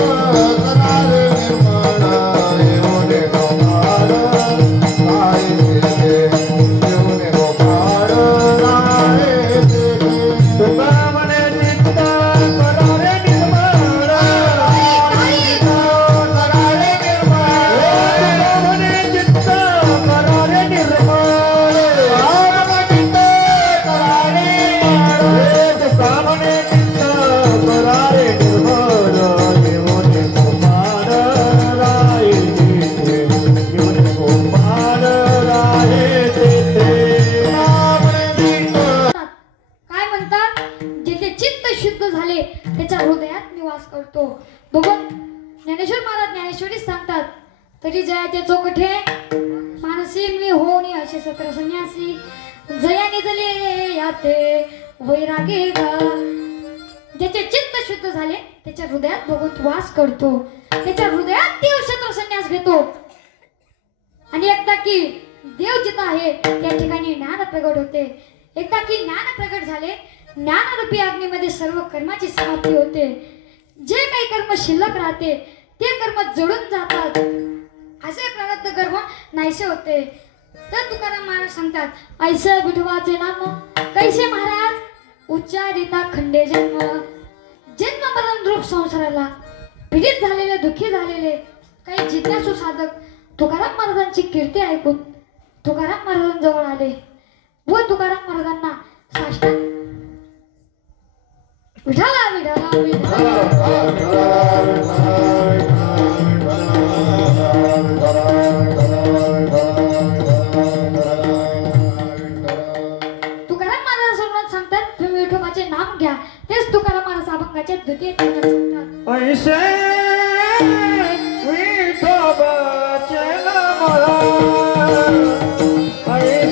तरी जयाचे चोकठे मानसी मी होणी असे 17 संन्यासी जयाने जले याते वैरागी गा. ज्याचे चित्त शुद्ध झाले त्याच्या हृदयात भगवंत वास करतो, त्याच्या हृदयात देव 17 संन्यास घेतो. आणि एकदा की देव जिथं आहे त्या ठिकाणी ज्ञान प्रगट होते. एकदा की ज्ञान प्रगट झाले, ज्ञानरूपी अग्नीमध्ये सर्व कर्माची समाप्ती होते. जे काही कर्म शिल्लक राहते ते कर्म जळून जातात. असे प्रारब्ध कर्म नाहीसे होते. तर तुकाराम महाराज सांगतात ऐसे विठवाचे नाम कैसे महाराज उच्चारिता खंडे जन्म. जन्म मरण रूप संसाराला पीडित झालेले, दुःखी झालेले काही जिज्ञासू साधक तुकाराम महाराजांची कीर्ती ऐकून तुकाराम महाराजांजवळ आले व तुकाराम महाराजांना साष्टांग विठाला विठाला विठाला तुकाराम महाराज सर्वांना सांगतात तुम्ही विठोबाचे नाम घ्या. तेच तुकाराम महाराज अभंगाचे द्वितीय तांडव सांगतात. ऐसे विठोबाचे नाम ऐसे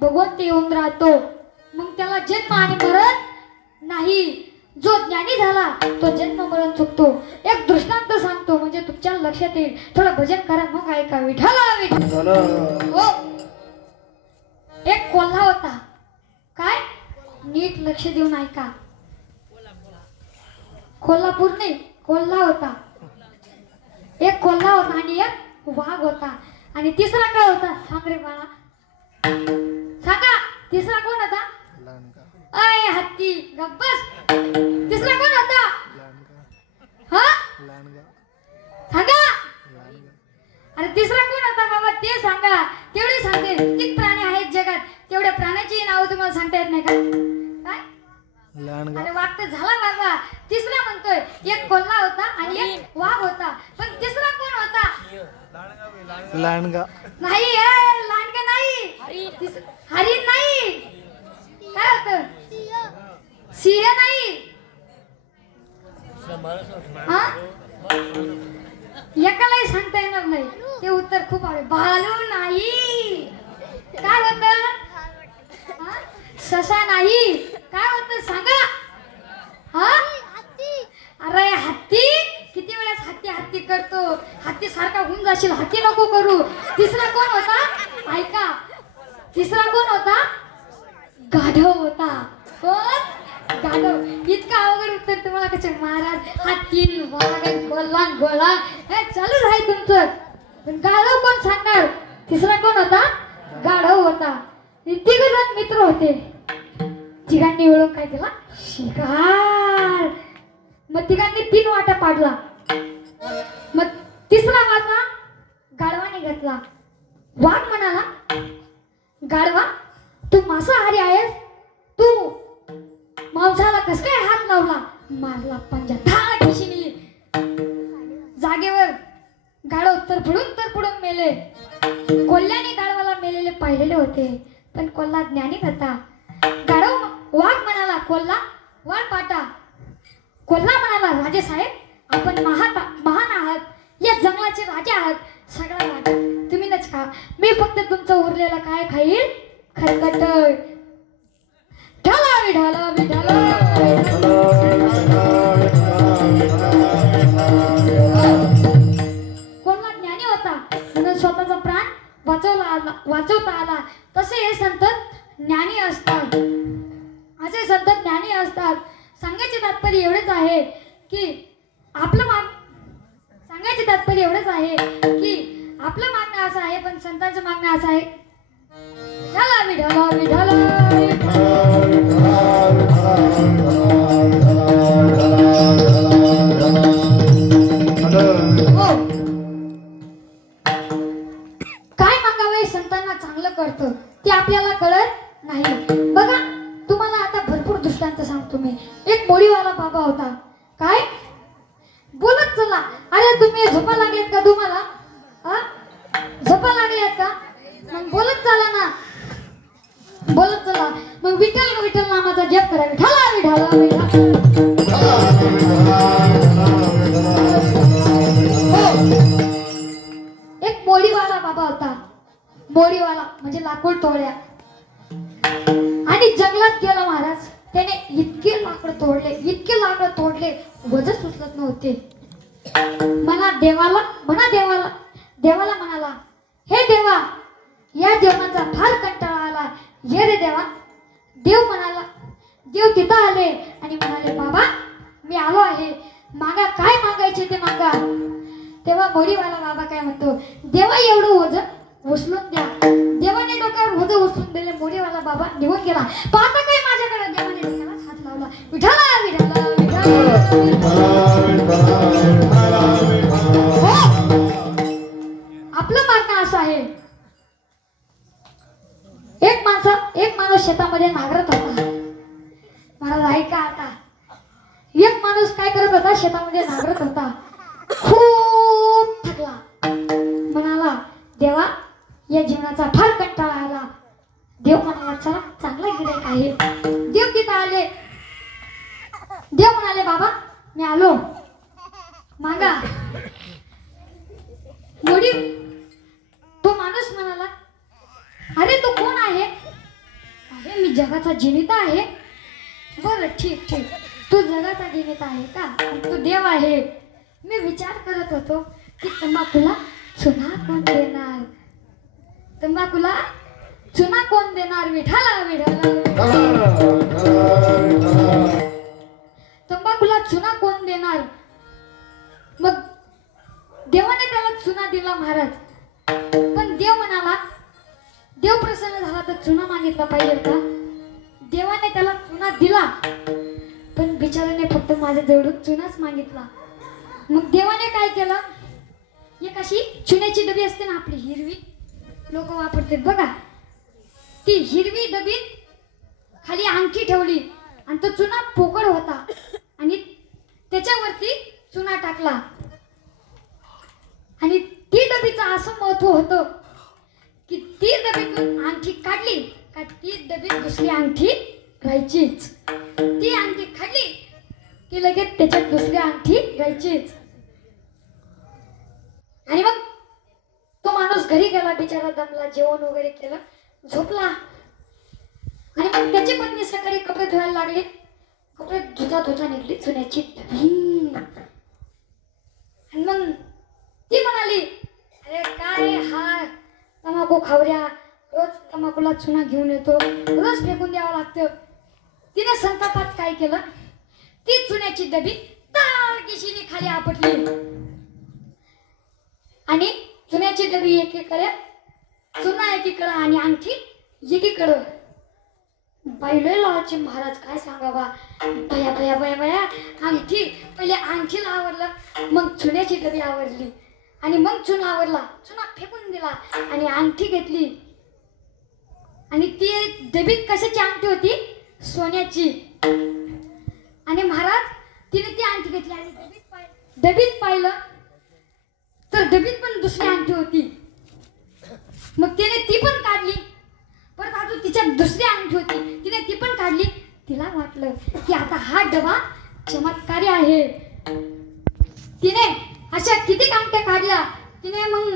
भगवंत येऊन राहतो. मग त्याला जन्म आणि मरण नाही. जो ज्ञानी झाला तो जन्म मरण चुकतो. एक दृष्टांत सांगतो म्हणजे तुमच्या लक्षात येईल. थोडं भजन करा मग ऐका. विठाला विठाला. हो, एक कोल्हा होता. काय नीट लक्ष देऊन ऐका. कोल्हापूर नाही, कोल्हा होता. एक कोल्हा होता आणि एक वाघ होता. आणि तिसरा काय होता सांग रे बाळा, सांगा. तिसरा कोण होता? अय हत्ती गप्पस. तिसरा कोण होता? हा सांगा. अरे तिसरा कोण होता बाबा ते सांगा. तेवढे सांगते. किती प्राणी आहेत जगात तेवढ्या प्राण्याची नाव तुम्हाला सांगता येत नाही का? काय अरे वाघ तर झाला बाबा. तिसरा म्हणतोय एक कोल्हा होता आणि एक वाघ होता. पण तिसरा कोण होता? लांडगा नाही. लांडगा नाही. हरिण नाही. काय होत? सिंह नाही. हा एकालाही सांगता येणार नाही. ते उत्तर खूप आवडेल. भालू नाही. काय होत? ससा नाही. काय होत सांगा. हा अरे हत्ती. किती वेळेस हत्ती हत्ती करतो. हत्ती सारखा होऊन जाशील. हत्ती नको करू. तिसरा कोण होता ऐका. तिसरा कोण होता? गाढव होता. कोण? गाढव. इतका अवघड उत्तर तुम्हाला कसं महाराज? हत्ती वाघ गोला गोळा हे चालू आहे तुमचं. पण गाढव कोण सांगणार? तिसरा कोण होता? गाढव होता. तिघ जण मित्र होते. तिघांनी मिळून काय केला? शिकार. मग तिघांनी 3 वाटा पाडला. मग तिसरा वाटा गाढवाने घेतला. वाघ म्हणाला, गाढवा तू मांसाहारी आहेस, तू मांसाला कस काय हात लावला? मारला पंजा धाड दिशेने. जागेवर गाढव तरफडून मेले. कोल्ह्याने गाढवाला मेलेले पाहिलेले होते, पण कोल्हा ज्ञानी होता. वाघ म्हणाला, कोल्हा वाढ पाटा. कोल्हा म्हणाला, राजे साहेब आपण महान आहात, या जंगलाचे राजे आहात, सगळा राजा तुम्ही नच खा, मी फक्त तुमचं उरलेला काय खाईल? खरकट. ढाला विढाला विढाला. कोल्हा ज्ञानी होता म्हणून स्वतःचा प्राण वाचवता आला. तसे हे संत ज्ञानी असतात. असे संत ज्ञानी असतात. सांगायचे तात्पर्य एवढेच आहे की आपलं मागणं असं आहे, पण संतांचं मागणं असं आहे. ढाला विढाला विढाला. हो, काय मागावे संतांना चांगलं कळतं ते आपल्याला कळत नाही. बघा तुम्हाला आता भरपूर दृष्टांत सांगतो मी. एक मोडीवाला बाबा होता. काय बोलत चला. अरे तुम्ही झोपा लागलेत का? तुम्हाला झोपा लागल्यात का? मग बोलत चला ना, बोलत चला. मग विठ्ठल विठ्ठल नामाचा जप करा. विठ्ठला विठ्ठला विठ्ठला. एक मोडीवाला बाबा होता. मोडीवाला म्हणजे लाकूड तोड्या. आणि जंगलात गेला महाराज. त्याने इतके लाकड तोडले वजच उचलत नव्हते. देवाला म्हणाला, हे देवा या जेवणाचा फार कंटाळा आला, ये रे देवा. देव तिथं आले आणि म्हणाले, बाबा मी आलो आहे, मागा काय मागायचे ते मागा. तेव्हा मोडीवाला बाबा काय म्हणतो, देवा एवढं ओझ उचलून द्या. देवाने डोक्यावर ओझ उचलून दिले. मोडीवाला बाबा निघून गेला. पाहता काय माझ्याकडे? देवाने डोक्यालाच हात लावला. विठ्ठला विठ्ठला आपलं मागणं असं आहे. एक माणूस शेतामध्ये नांगरत होता. मला ऐका आता. एक माणूस काय करत होता? शेतामध्ये नांगरत होता. खूप थकला. म्हणाला, देवा या जीवनाचा फार कंटाळा आला. देव म्हणाला, चला चांगला गिऱ्हाईक आहे. देव तिथं आले. देव म्हणाले, बाबा मी आलो, मागा. तो माणूस म्हणाला, अरे तू कोण आहे? अरे मी जगाचा जिनिता आहे. बरं ठीक, तू जगाचा जिनिता आहे का? तू देव आहे. मी विचार करत होतो की तंबाखूला चुना कोण देणार? विठाला तंबाखूला चुना कोण देणार? मग देवाने त्याला चुना दिला महाराज. पण देव म्हणाला, देव प्रसन्न झाला तर चुना मागितला पाहिजे का? देवाने त्याला चुना दिला, पण बिचाराने फक्त माझ्या जवळून चुनाच मागितला. मग देवाने काय केलं? एक अशी चुन्याची डबी असते ना आपली हिरवी, लोक वापरतात बघा, ती हिरवी डबीत खाली अंगठी ठेवली आणि तो चुना पोकळ होता आणि त्याच्यावरती चुना टाकला. आणि ती डबीचं असं महत्व होतं की ती डबीतून अंगठी काढली का ती डबीत दुसरी अंगठी राहायचीच. ती अंगठी काढली की लगेच त्याच्यात दुसरी अंगठी राहायचीच. आणि मग तो माणूस घरी गेला, बिचारा दमला, जेवण वगैरे केलं, झोपला. आणि मग त्याची पत्नी सकाळी कपडे धुवायला लागली. कपडे धुता निघली चुन्याची डबी. आणि मग ती म्हणाली, अरे काय हा तंबाखू खावऱ्या, रोज तंबाखूला चुना घेऊन येतो, रोज फेकून द्यावं लागतं. तिने संतापात काय केलं, ती चुन्याची डबी ताडकीशीने खाली आपटली आणि चुन्याची डबी एकीकडे, चुना एकीकडे आणि अंगठी एकीकडं. बाईले लावायचे महाराज, काय सांगावा. बया बया बया बया, अंगठी पहिले अंगठीला आवरलं, मग चुन्याची डबी आवरली आणि मग चुना आवरला, चुना फेकून दिला आणि अंगठी घेतली. आणि ती डबीत कशाची अंगठी होती? सोन्याची. आणि महाराज तिने ती अंगठी घेतली आणि डबीत पाहिलं तर डबीत पण दुसरी अंगठी होती. मग तिने ती पण काढली. परत अजून तिच्यात दुसरी अंगठी होती, तिने ती पण काढली. तिला वाटलं की आता हा डबा चमत्कारी आहे. तिने अशा किती अंगठ्या काढल्या. तिने मग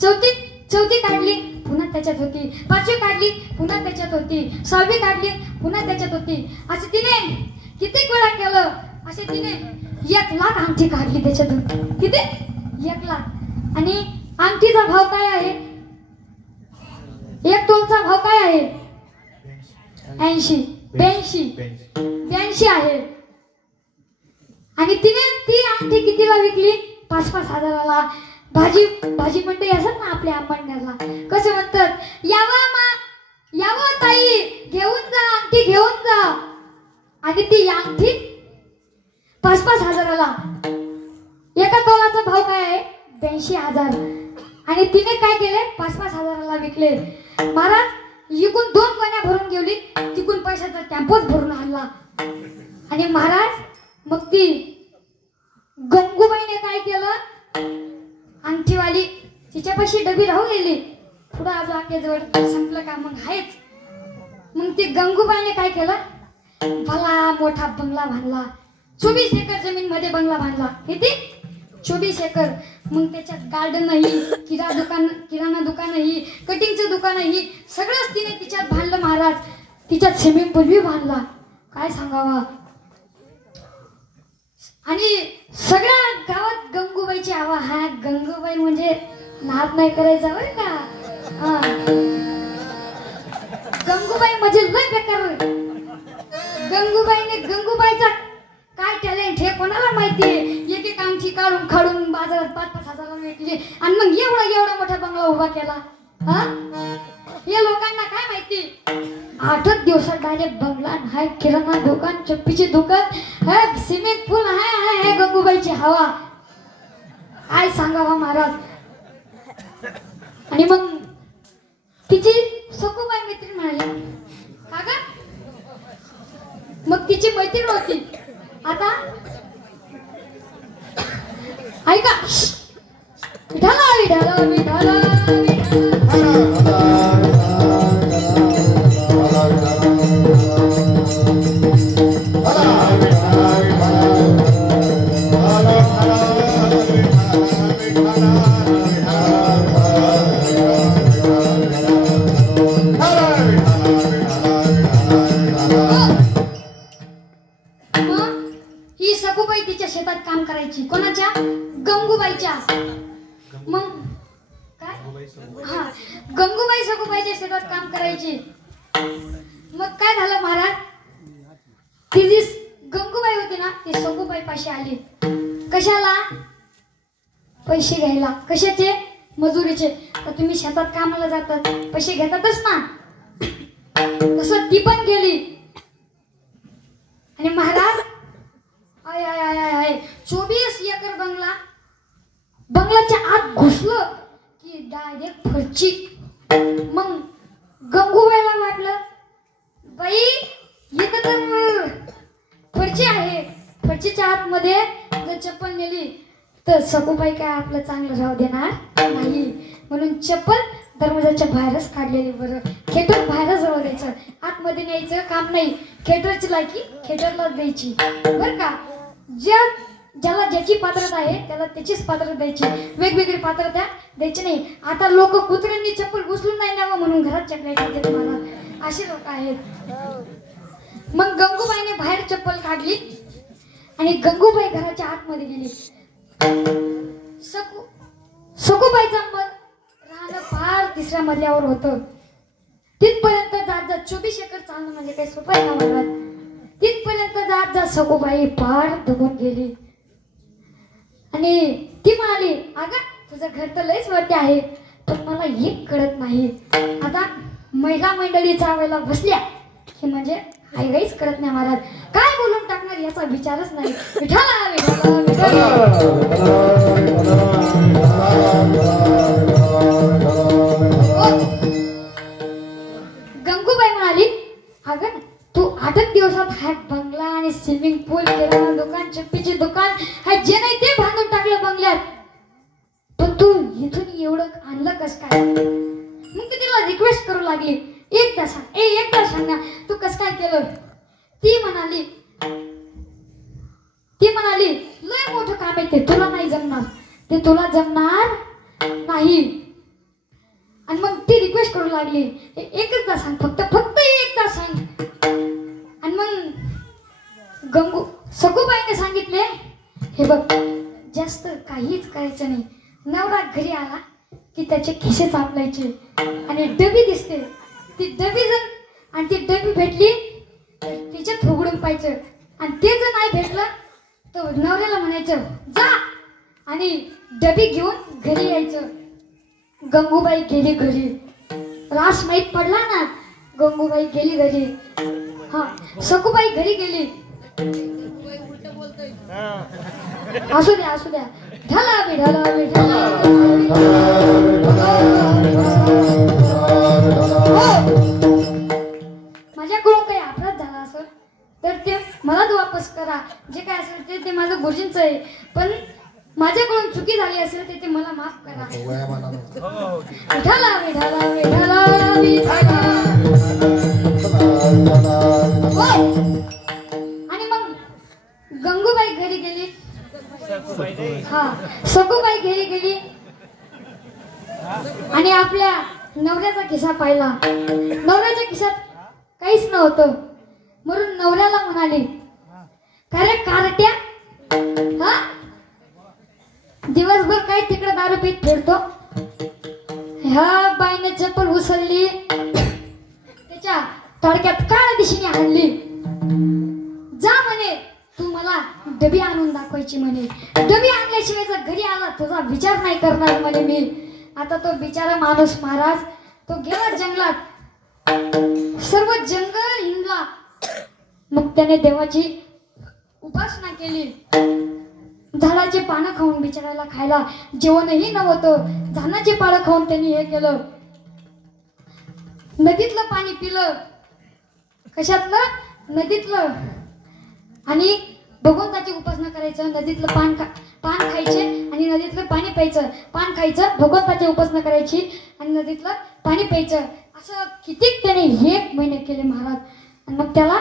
चौथी काढली, पुन्हा त्याच्यात होती. पाचवी काढली, पुन्हा त्याच्यात होती. सहावी काढली, पुन्हा त्याच्यात होती. असं तिने किती वेळा केलं. असे तिने 1,00,000 अंगठी काढली त्याच्यातून. किती? 1,00,000. आणि अंगठीचा भाव काय आहे? 1 तोलचा भाव काय आहे? 82 आहे. आणि तिने ती अंगठी कितीला विकली? 5-5 हजाराला. भाजी मंडई असत ना आपल्या अंबरनाथला, कसं म्हणतात, यावं ताई घेऊन जा, अंगठी घेऊन जा. आणि ती अंगठी 5-5 हजाराला. 1 तोलाचा भाव काय आहे? 82,000. आणि तिने काय केले? 5-5 हजाराला विकले. महाराज इकून 2 गोण्या भरून घेवली, तिकून पैशाचा टेम्पोच भरून आणला. आणि महाराज मग ती गंगूबाईने काय केलं? अंगठीवाली तिच्यापाशी डबी राहू गेली. पुढं आजू आपल्याजवळ संपलं का? मग आहेच. मग ती गंगूबाईने काय केलं? भला मोठा बंगला बांधला. 24 एकर जमीन मध्ये बंगला बांधला. किती? 24 एकर. मग त्याच्यात गार्डनही, किराणा दुकानही, कटिंगचं दुकानही, सगळंच तिने तिच्यात बांधलं महाराज. तिच्यात स्विमिंग पूल बी बांधला. काय सांगावा. आणि सगळ्या गावात गंगूबाईची हवा. हा गंगूबाई म्हणजे नाद नाही करायचा बरं का. गंगूबाई म्हणजे लय बेकार. गंगूबाईचा काय टॅलेंट हे कोणाला माहितीये. एक अंगठी काढून बाजारात 5-5 हजाराला विकली आणि मग एवढा मोठा बंगला उभा केला. हे लोकांना काय माहिती. 8 दिवसात डायरेक्ट बंगला हाय, किराणा दुकान, चप्पीचे दुकान, स्विमिंग पूल आहे. गंगूबाईची हवा. काय सांगावा महाराज. आणि मग तिची सखूबाई मैत्रीण म्हणाली, का ग? मग तिची मैत्रीण होती. आता ऐका. विठाला ही सखूबाई तिच्या शेतात काम करायची. कोणाच्या? गंगूबाईच्या. मग काय? हा, गंगूबाई सखूबाईच्या शेतात काम करायची. मग काय झालं महाराज, ती जी गंगूबाई होती ना, ती सखूबाई पाशी आली. कशाला? पैसे घ्यायला. कशाचे? मजुरीचे. तर तुम्ही शेतात कामाला जातात, पैसे घेतातच ना. तसं ती पण गेली. आणि महाराज 24 एकर बंगलाच्या आत घुसलं की डायरेक्ट फरची. मग गंगूबाईला वाटलं, बाई इथं तर फरची आहे. फरचीच्या आतमध्ये जर चप्पल नेली तर सखूबाई काय आपलं चांगलं राहू देणार नाही. म्हणून चप्पल दरवाजाच्या बाहेरच काढलेली बरं. खेटर बाहेरच राहू द्यायचं, आतमध्ये न्यायचं काम नाही. खेटरची लायकी खेटरलाच द्यायची बरं का. ज्याला ज्याची पात्रता आहे त्याला त्याचीच पात्रता द्यायची. वेगवेगळी पात्रता द्यायची नाही. आता लोक कुत्र्यांनी चप्पल घुसलून नाही न्यावं म्हणून घरात चपला येते तुम्हाला. असे लोक आहेत. मग गंगूबाईने बाहेर चप्पल काढली आणि गंगूबाई घराच्या आतमध्ये गेली. सखूबाईचा राहणं फार 3ऱ्या मजल्यावर होतं. तिथपर्यंत जात 24 एकर चालणं म्हणजे काही सोपं आहे का महाराज. तिथपर्यंत जात सखूबाई फार दमून गेली. आणि ती म्हणाली, अगं तुझं घर तर लयच वरती आहे, पण मला एक कळत नाही. आता महिला मंडळी चावायला बसल्या की म्हणजे काहीच करत नाही महाराज. काय बोलून टाकणार याचा विचारच नाही. विठाला विठाला गंगूबाई म्हणाली, अगं तू 8 दिवसात हा बंगला आणि स्विमिंग पूल, किराणा दुकान, चप्पीचे दुकान, हा जे नाही ते बांधून टाकलं बंगल्यात, पण तू इथून एवढं आणलं कस काय? मग ती तिला रिक्वेस्ट करू लागली, एकदा सांग ना तू कस काय केलं? ती म्हणाली लय मोठं काम आहे ते, तुला नाही जमणार, ते तुला जमणार नाही. आणि मग ती रिक्वेस्ट करू लागली, एकदा सांग, फक्त एकदा सांग. आणि मग सगूबाईने सांगितले, हे बघ जास्त काहीच करायचं नाही. नवरा घरी आला की त्याचे खिसे चापलायचे आणि डबी दिसते, ती डबी भेटली तिच्यात उघडून पाहायचं, आणि ते जर नाही भेटलं तर नवऱ्याला म्हणायचं जा आणि डबी घेऊन घरी यायचं. गंगूबाई गेली घरी. रास माहीत पडला ना, गंगूबाई गेली घरी. हा, सखूबाई घरी गेली. असू द्या ढला बिढला माझ्याकडून काही अपराध झाला असेल तर ते मलाच वापस करा. जे काय असेल ते माझं गुरुजींचं आहे, पण माझ्याकडून चुकी झाली असेल ते मला माफ करा. विठाला विठाला विठाला विठाला. आणि मग गंगूबाई घरी गेली. हा, सगूबाई घरी गेली आणि आपल्या नवऱ्याचा खिसा पाहिला. नवऱ्याच्या खिशात काहीच नव्हतं. म्हणून नवऱ्याला म्हणाली, का रे कारट्या, हा दिवसभर काय तिकडे दारू पीत फिरतो? ह्या बाईने चप्पल उचलली, त्याच्या तडक्यात काळ्या दिशेने आणली. जा म्हणे, तू मला डबी आणून दाखवायची म्हणे. डबी आणल्याशिवाय जर घरी आला तुझा विचार नाही करणार म्हणे मी. आता तो बिचारा माणूस महाराज तो गेला जंगलात, सर्व जंगल हिंडला. मग त्याने देवाची उपासना केली. झाडाचे पानं खाऊन बिचारायला खायला जेवणही नव्हतं. झाडाचे पानं खाऊन त्यांनी हे केलं. नदीतलं पाणी पिलं. कशातलं? नदीतलं. आणि भगवंताची उपासना करायचं, नदीतलं पान खायचे आणि नदीतलं पाणी प्यायचं. पान खायचं, भगवंताची उपासना करायची आणि नदीतलं पाणी प्यायचं. असं कितीक त्याने 1 महिने केले महाराज. आणि मग त्याला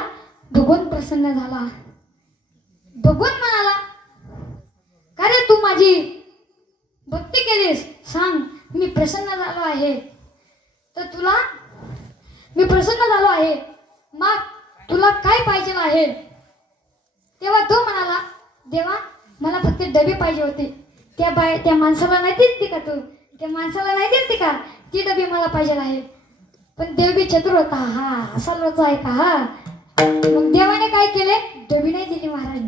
भगवान प्रसन्न झाला. भगवान म्हणाला, का रे तू माझी भक्ती केलीस, सांग मी प्रसन्न झालो आहे. तर तुला मी प्रसन्न झालो आहे, मग तुला काय पाहिजे आहे? तेव्हा तो म्हणाला, देवा मला फक्त डबी पाहिजे होती. त्या माणसाला नाही दिसती का तू? त्या माणसाला नाही दिसती का? ती डबी मला पाहिजे आहे. पण देव बी चतुर होता. हा असा लोचा आहे का? हा, मग देवाने काय केले? डबी नाही दिली महाराज,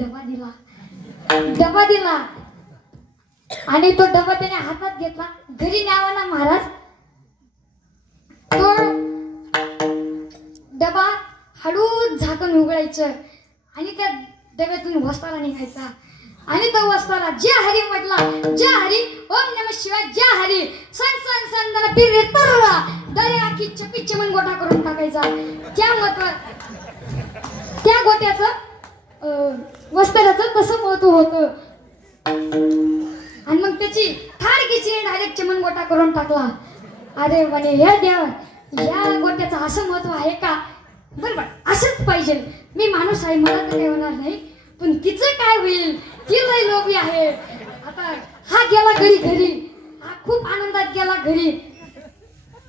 डबा दिला. आणि तो डबा त्याने हातात घेतला. घरी न्यावा ना महाराज. तो डबा हळूच झाकण उघडायचं आणि त्या डब्यातून वस्ताला निघायचा. आणि तो वस्ताला जय हरी म्हटला, जय हरी, ओम नमः शिवाय, जय हरी, सन सन सन दना पिरे तरला दरे आखी चपी चमन गोटा करून टाकायचा. त्या गोट्याचं वस्त्राचं तसं महत्व होतं. आणि मग त्याची ठाडकीची डायरेक्ट चमन गोटा करून टाकला. अरे म्हणे, हे देव, या गोट्याचं असं महत्व आहे का? बरोबर, असंच पाहिजे. मी माणूस आहे, मला तर काही होणार नाही, पण तिचं काय होईल? ती लय लोभी आहे. आता हा गेला घरी, हा खूप आनंदात गेला घरी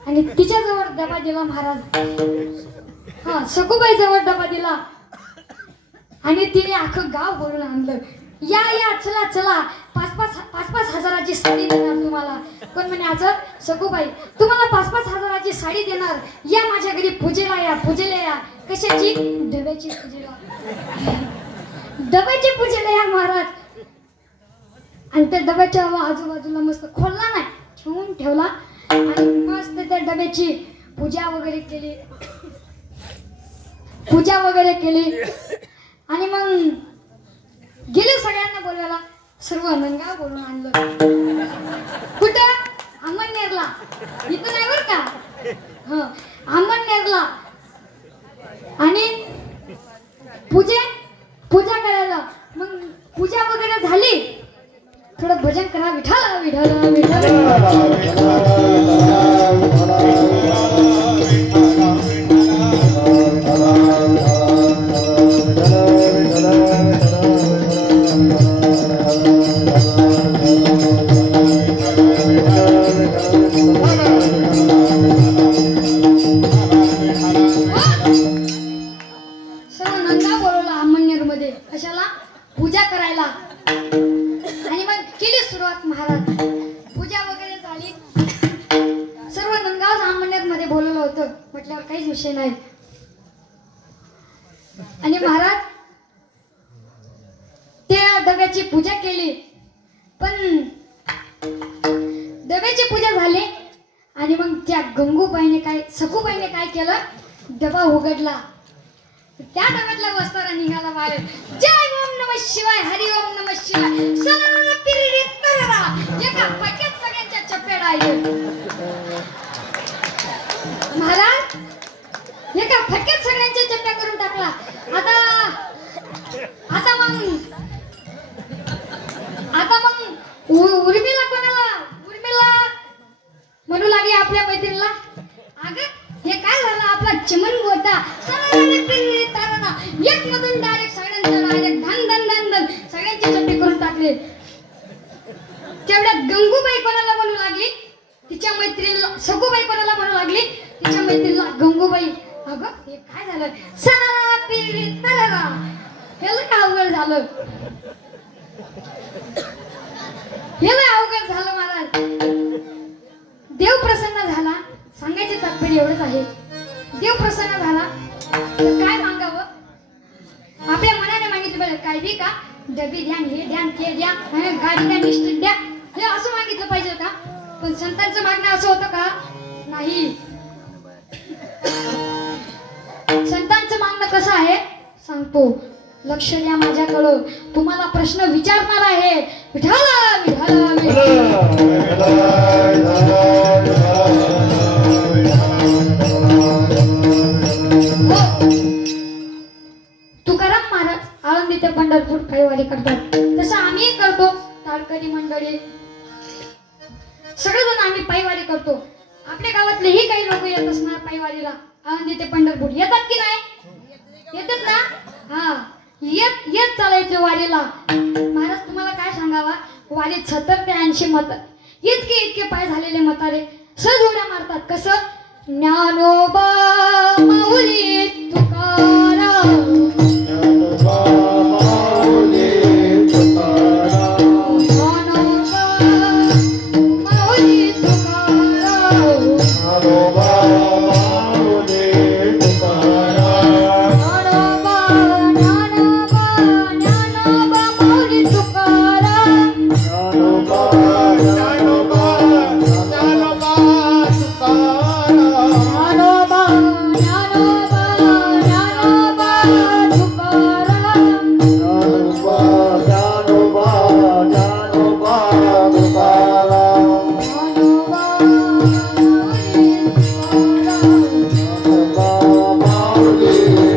आणि तिच्याजवळ डबा दिला महाराज. हा, सखूबाई जवळ डबा दिला आणि तिने अख्खं गाव भरून आणलं. या चला चला, 5-5 हजाराची साडी देणार तुम्हाला. कोण म्हणे, असं सखूबाई तुम्हाला 5-5 हजाराची साडी देणार, या माझ्या घरी पूजेला या. कशाची? डब्याची पूजेला या महाराज. आणि त्या डब्याच्या आजूबाजूला मस्त खोलला नाही, ठेवून ठेवला आणि मस्त त्या डब्याची पूजा वगैरे केली आणि मग गेले सगळ्यांना बोलवायला. सर्व नंगा बोलून आणलं. कुठं? अमळनेरला. इथं नाही बरं का. अमळनेरला. आणि पूजा करायला. मग पूजा वगैरे झाली. थोडं भजन करा. विठाला विठाला विठाला. सर्व नंदा बोलवला अमळनेर मध्ये. कशाला? पूजा करायला. आणि मग केली सुरुवात. महाराज पूजा वगैरे झाली. सर्व नंदा अमळनेर मध्ये बोलवलं होतं म्हटल्यावर काहीच विषय नाही. आणि महाराज त्या डब्याची पूजा केली. पण डब्याची पूजा झाली आणि मग त्या सखूबाईने काय केलं? डबा उघडला. त्या डब्यातला वस्तारा निघाला बाहेर. जय ओम नमः शिवाय, हरी ओम नमः शिवाय. सनन पिरिरी तररा. एका फटक्यात सगळ्यांच्या चप्प्या डायले. महाराज एका फटक्यात सगळ्यांच्या चप्प्या करून टाकला. आता मग उर्मिला म्हणू लागली आपल्या मैत्रिणीला, अगं हे काय झालं? आपला चिमण गोटा एक मधून डायरेक्ट धन धन धन धन सगळ्यांची चप्पी करून टाकले. तेवढ्यात गंगूबाई कोणाला म्हणू लागली? तिच्या मैत्रिणीला. सखूबाई कोणाला म्हणू लागली? तिच्या मैत्रिणीला. गंगूबाई, अगं हे काय झालं? अवघड झालं. अवघड झालं महाराज. देव प्रसन्न झाला. सांगायचे तात्पर्य एवढंच आहे. देव प्रसन्न झाला तर काय मागावं? आपल्या मनाने मागितलं बरं. काय बी का? डबी द्या, हे द्या, ते द्या, गाडी द्या, निश्चित द्या, हे असं मागितलं पाहिजे का? पण संतांचं मागणं असं होतं का? नाही. संतांचं मागणं कसं आहे सांगतो. लक्ष द्या माझ्याकडं. तुम्हाला प्रश्न विचारणार आहे. विठाला विठाला तुकाराम महाराज आळंदी ते पंढरपूर पायवारी करतात. तसं आम्ही करतो. तारकरी मंडळी सगळेजण आम्ही पायवारी करतो. आपल्या गावातलेही काही लोक येत असणार पायवारीला. आळंदी ते पंढरपूर येतात की नाही? येतात ना? हा, येत चालायचं वारीला. महाराज तुम्हाला काय सांगावा, वारीत 70 ते 80 मत इतके पाय झालेले म्हातारे सहज उड्या मारतात. कसं? ज्ञानोबा माऊली तुकाराम, ज्ञानोबा माऊली तुकाराम, ज्ञानोबा माऊली तुकाराम, ज्ञानोबा माऊली तुकाराम, ज्ञानोबा ज्ञानोबा ज्ञानोबा माऊली तुकाराम, ज्ञानोबा ज्ञानोबा ज्ञानोबा तुकाराम, ज्ञानोबा ज्ञानोबा ज्ञानोबा तुकाराम, ज्ञानोबा ज्ञानोबा ज्ञानोबा तुकाराम, ज्ञानोबा माऊली तुकाराम, ज्ञानोबा माऊली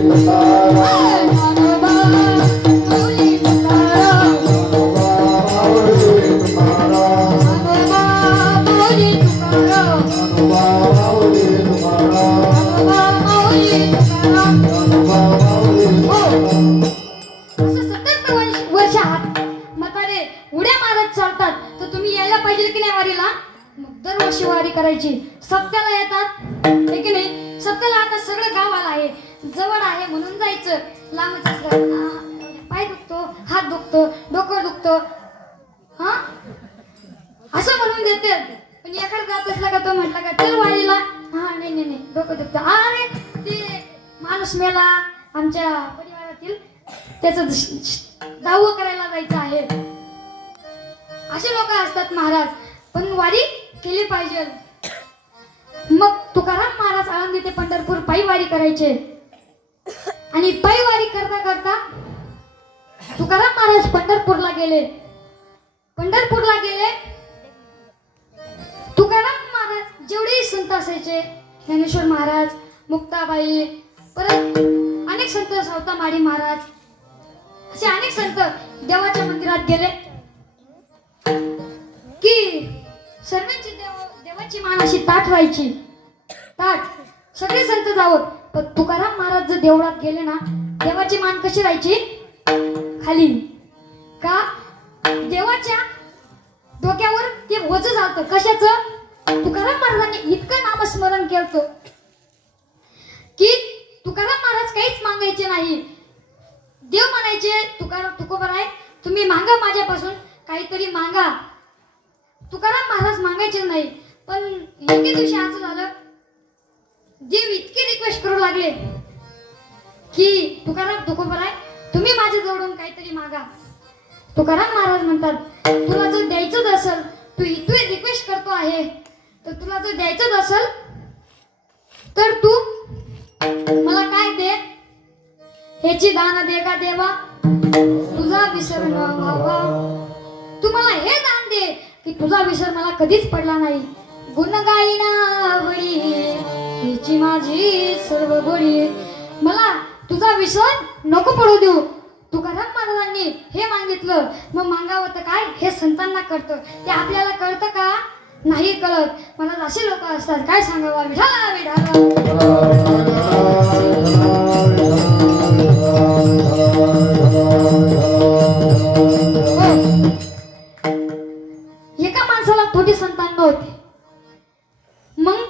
तुकाराम, ज्ञानोबा माऊली तुकाराम, ज्ञानोबा माऊली तुकाराम, ज्ञानोबा माऊली तुकाराम, ज्ञानोबा माऊली तुकाराम, ज्ञानोबा माऊली तुकाराम. असं 70 वर्षात म्हातारे उड्या मारत चालतात. तर तुम्ही यायला पाहिजे की नाही वारीला? मग दरवर्षी वारी करायची. सप्त्याला येतात हे की नाही? सप्त्याला आता सगळं गावाला आहे, जवळ आहे म्हणून जायचं. लांबच असलं पाय दुखतो, हात दुखतो, डोकं दुखतो, हा असं म्हणून देते. पण एखादा जात असला का तो म्हटला का चल वारीला, हा नाही नाही नाही डोकं दुखतं. अरे ते माणूस मेला आमच्या परिवारातील, त्याचं दावा करायला जायचं आहे. असे लोक असतात महाराज, पण वारी केली पाहिजे. मग तुकाराम महाराज आळंदी ते पंढरपूर पायी वारी करायचे. आणि पायी वारी करता करता तुकाराम महाराज पंढरपूरला गेले. पंढरपूरला गेले. तुकाराम महाराज जेवढे संत असायचे, ज्ञानेश्वर महाराज, मुक्ताबाई, परत अनेक संत, सावतामाळी महाराज, असे अनेक संत देवाच्या मंदिरात गेले की सर्वांची देवाची मान अशी ताठ व्हायची. ताठ सगळे संत जावं, पण तुकाराम महाराज जर देवळात गेले ना, देवाची मान कशी राहायची? खाली. का? देवाच्या डोक्यावर ते ओझ झालं. कशाचं? तुकाराम महाराजांनी इतकं नामस्मरण केलं की तुकाराम महाराज काहीच मागायचे नाही. देव म्हणायचे, तुकोबाराय तुम्ही मागा, माझ्यापासून काहीतरी मागा. तुकाराम महाराज मागायचे नाही. पण एके दिवशी असं झालं, देव इतके रिक्वेस्ट करू लागले की तुकोबाराय तुम्ही माझ्या जवळून काहीतरी मागा. तुकाराम महाराज म्हणतात, तुला जर द्यायचंच असेल, तू इतके रिक्वेस्ट करतो आहे, तर तुला जर द्यायचंच असेल तर तू मला काय दे? ह्याची दान दे का देवा, तुझा विसर न व्हावा. तू मला हे दान दे की तुझा विसर मला कधीच पडला नाही. गुण गाईना बळी ह्याची माझी सर्व गोडी, मला तुझा विसर नको पडू देऊ. तुकाराम महाराजांनी हे मागितलं. मग मागावं तर काय, हे संतांना कळतं. ते आपल्याला कळतं का? नाही कळत. मला असे लोक असतात, काय सांगावा. विठाला एका माणसाला थोडी संतान होते. मग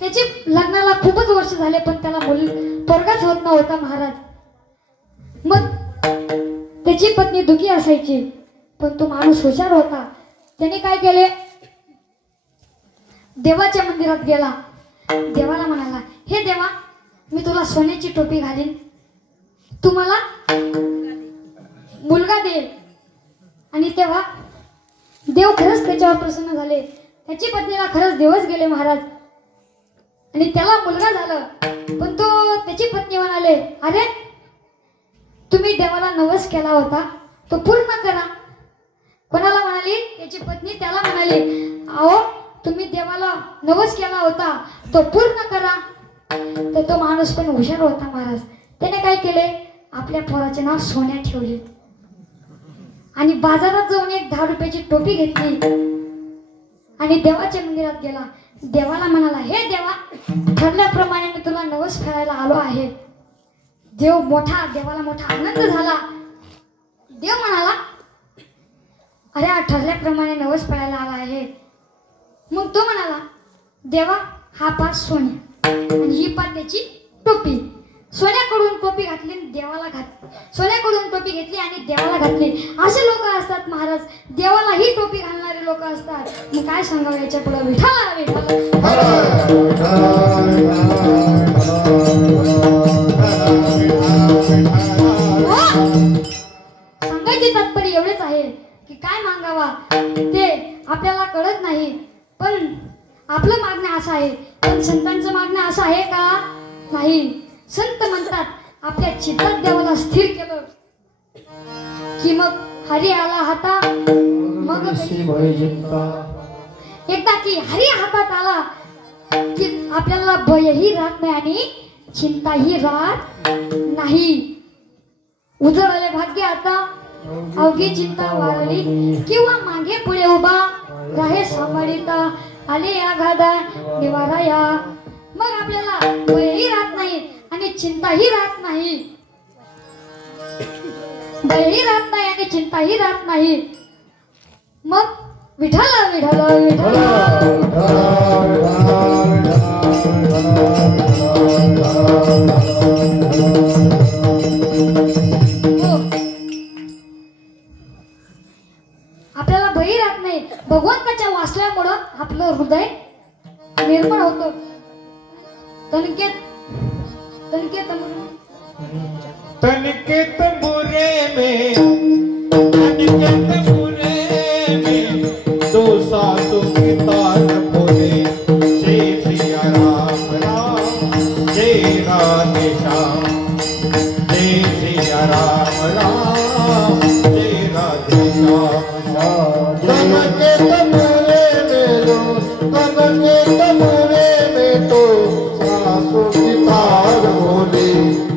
त्याचे लग्नाला खूपच वर्ष झाले, पण त्याला पोरगाच होत नव्हता महाराज. मग त्याची पत्नी दुखी असायची, पण तो माणूस हुशार होता. त्याने काय केले? देवाच्या मंदिरात गेला. देवाला म्हणाला, हे देवा, मी तुला सोन्याची टोपी घालीन, तू मला मुलगा दे. आणि तेव्हा देव खरंच त्याच्यावर प्रसन्न झाले. त्याची पत्नीला खरंच दिवस गेले महाराज, आणि त्याला मुलगा झालं. पण त्याची पत्नी म्हणाले, अरे तुम्ही देवाला नवस केला होता, तो पूर्ण करा. कोणाला म्हणाली? त्याची पत्नी त्याला म्हणाली, अहो तुम्ही देवाला नवस केला होता, तो पूर्ण करा. तर तो माणूस पण हुशार होता महाराज. त्याने काय केले? आपल्या पोराचे नाव सोन्या ठेवले आणि बाजारात जाऊन एक 10 रुपयाची टोपी घेतली आणि देवाच्या मंदिरात गेला. देवाला म्हणाला, हे देवा, ठरल्याप्रमाणे मी तुला नवस फेडायला आलो आहे. देवाला मोठा आनंद झाला. देव म्हणाला, अरे ठरल्याप्रमाणे नवस फेडायला आला आहे. मग तो म्हणाला, देवा, हा पास सोन्या आणि ही पास त्याची टोपी. सोन्याकडून टोपी घातली, देवाला सोन्याकडून टोपी घेतली आणि देवाला घातली. असे लोक असतात महाराज, देवाला ही टोपी घालणारे लोक असतात. मग काय सांगावं याच्या पुढे? विठाला सांगायचे तात्पर्य एवढेच आहे की काय मागावा ते आपल्याला कळत नाही. पण आपलं मागणं असं आहे, पण संतांचं मागणं असं आहे का? नाही. संत म्हणतात, आपल्या चित्तात देवाला स्थिर केलं की मग हरी आला हाता मग एकदा की हरी हातात आला की आपल्याला भयही राहत नाही आणि चिंताही राहत नाही. उजळले भाग्य आता, अवघी चिंता वारली, किंवा मागे पुढे उभा राहे सांभाळिता, आले या गादा निवारा या. मग आपल्याला भयही राहत नाही आणि चिंताही राहत नाही. भयही राहत नाही आणि चिंताही राहत नाही. मग विठाला विठाला आपल्याला भयही राहत नाही. भगवंताच्या वासल्यामुळं आपलं हृदय निर्मळ होतं. तनके तंबुरे में कहते बोले में दो सासों के तार बोले जय सिया राम राम जय राधे श्याम जय सिया राम राम जय राधे श्याम के तमुरे मेरो कनक के तमुरे में तो सासु की तार बोली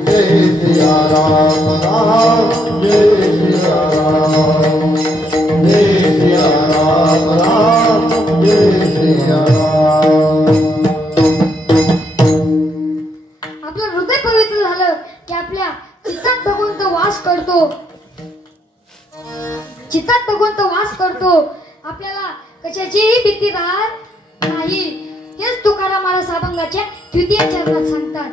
जय सिया राम राम जय सिया राम जय सिया राम राम जय सिया राम. आपलं हृदय पवित्र झालं की आपल्या चित्तात भगवंत वास करतो. चित्तात भगवंत वास करतो. आपल्याला कशाचीही भीती राहत नाही. तेच तुकाराम महाराज अभंगाच्या द्वितीय चरणात सांगतात.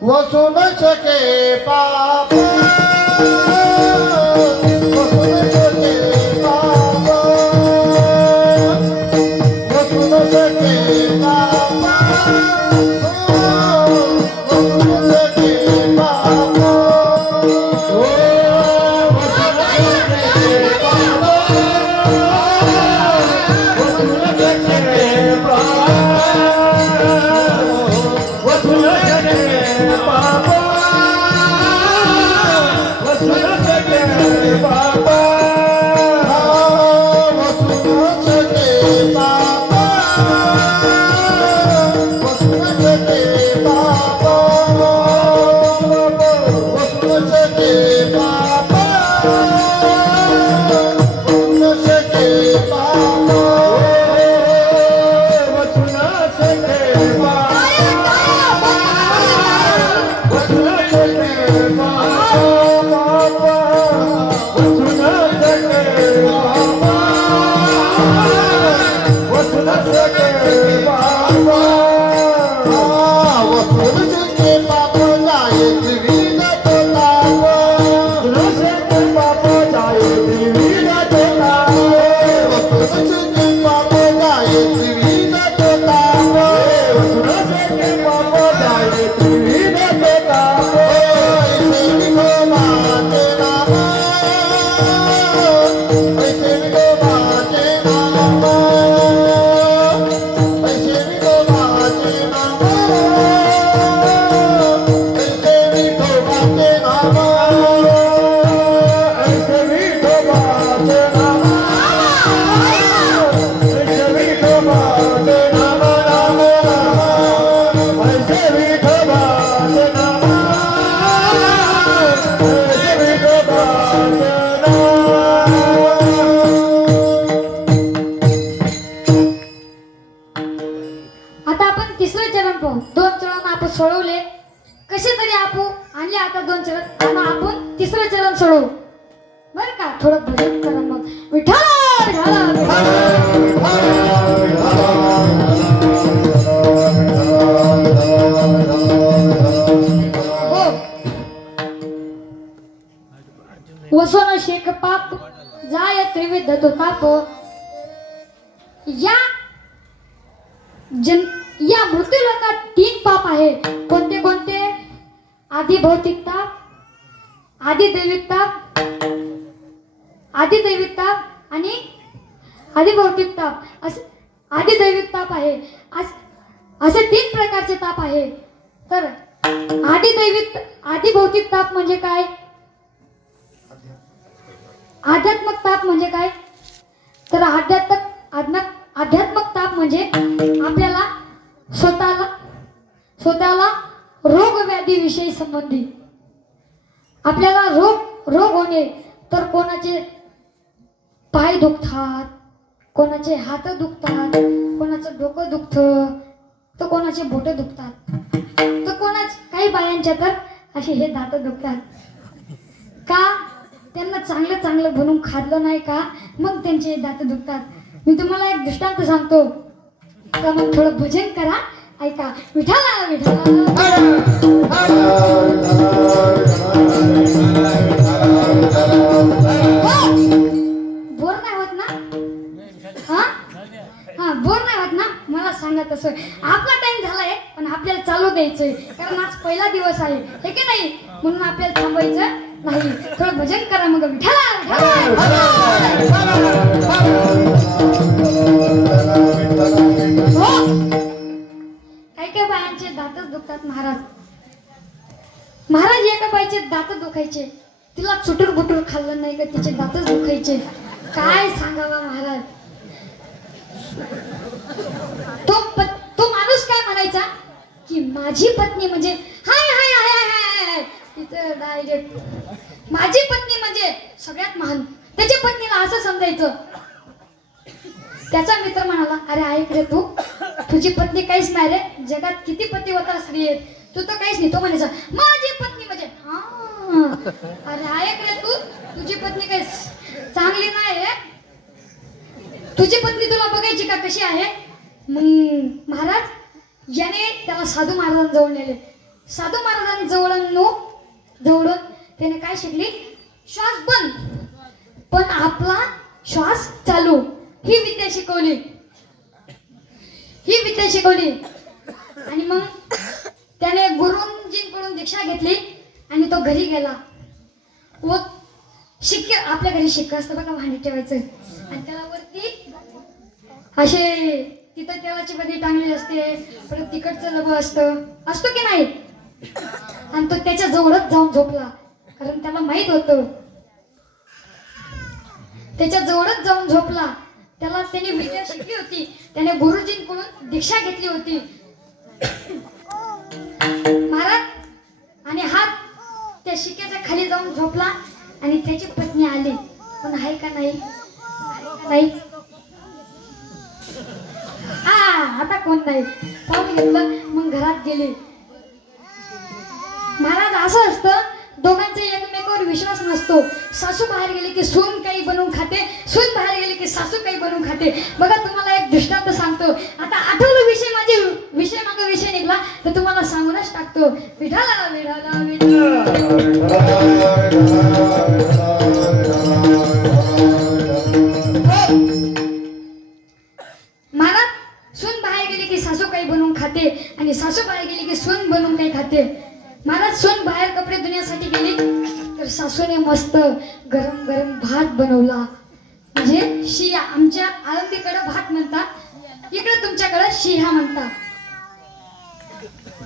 वसु न सके पाप वसु न सके पाप वसु न सके पाप वसु न सके पाप आता आपण तिसरं चरण पाहू. 2 चरण आपण सोडवले कसे तरी आपण आणले. आता 2 चरण. आता आपण तिसरं चरण सोडवू बर का. थोडं भजन करा मग. विठ्ठल हो. वसोन शेख पाप जाय त्रिविध तो ताप. या मृत्यू लोकात 3 पाप आहे. कोणते कोणते? आधी भौतिक ताप, आधी दैविक ताप, आधी दैविक ताप आणि आधी भौतिक ताप. आधी दैविक ताप आहे. असे 3 प्रकारचे ताप आहे. तर आधी भौतिक ताप म्हणजे काय? आध्यात्मक ताप म्हणजे काय? तर आध्यात्मक ताप म्हणजे आपल्याला स्वतःला रोग व्याधी विषयी संबंधी आपल्याला रोग होणे. तर कोणाचे पाय दुखतात, कोणाचे हात दुखतात, कोणाचं डोकं दुखतं, तर कोणाचे बोट दुखतात, तर काही बायांच्या तर असे हे दात दुखतात. का? त्यांना चांगलं बनवून खाल्लं नाही का, मग त्यांचे दात दुखतात. मी तुम्हाला एक दृष्टांत सांगतो का, मग थोडं भजन करा. ऐका. विठ्ठला विठ्ठला बोर नाही होत ना? हा बोर नाही होत ना? मला सांगा तसं. आपला टाइम झालाय पण आपल्याला चालू द्यायचंय, कारण आज पहिला दिवस आहे, हे की नाही? म्हणून आपल्याला थांबायचं नाही. थोडं भजन करा मग. विठ्ठला विठ्ठला. हो. काही काही बायांचे दातच दुखतात महाराज. महाराज एका बाईचे दात दुखायचे. तिला चुटूर बुटूर खाल्लं नाही का तिचे दातच दुखायचे. काय सांगावा महाराज. तो माणूस काय म्हणायचा की माझी पत्नी म्हणजे हाय हाय हाय हाय हाय तिचं डायरेक्ट माझी पत्नी म्हणजे सगळ्यात महान. त्याच्या पत्नीला असं समजायचं. त्याचा मित्र म्हणाला अरे ऐक रे तुझी पत्नी काहीच नाही रे. जगात किती पतिव्रता स्त्री आहेत तू तर काहीच नाही. तो म्हणायचा माझी पत्नी म्हणजे हा. अरे ऐक रे तुझी पत्नी काही चांगली नाही रे. तुझी पत्नी तुला बघायची का कशी आहे. मग महाराज याने त्याला साधू महाराजांजवळ नेले. साधू महाराजांजवळून त्याने काय शिकली. श्वास बंद पण आपला श्वास चालू ही विद्या शिकवली. आणि मग त्याने गुरुजींकडून दीक्षा घेतली आणि तो घरी गेला. व शिक्के आपल्या घरी शिक्का असतं बघा भांडी ठेवायचं आणि त्याला वरती असे तिथं तेलाची बदी टांगली असते. परत तिकडचं लबं असतो की नाही. आणि तो त्याच्या जवळच जाऊन झोपला कारण त्याला माहित होतं. त्याच्या जवळच जाऊन झोपला. त्याला त्याने विद्या शिकली होती. त्याने गुरुजींकडून दीक्षा घेतली होती. महाराज आणि हात त्या शिक्याच्या खाली जाऊन झोपला आणि त्याची पत्नी आली. पण आहे का नाही. आता कोण नाही. पाहून घेतलं मग घरात गेले. महाराज असं असतं दोघांचे एकमेकावर विश्वास नसतो. सासू बाहेर गेली की सून काही बनवून खाते. सून बाहेर गेली की सासू काही बनवून खाते. बघा तुम्हाला एक दृष्टांत सांगतो. आता आठवलं विषय मागे विषय निघला तर तुम्हाला सांगूनच टाकतो. विठाला विठाला महाराज सून बाहेर गेली की सासू काही बनवून खाते आणि सासू बाहेर गेली की सून बनवून काही खाते. महाराज सून बाहेर कपडे धुण्यासाठी गेली तर सासूने मस्त गरम गरम भात बनवला. म्हणजे शिया. आमच्या आळंदीकडे भात म्हणतात. इकडे तुमच्याकडे शिया म्हणतात.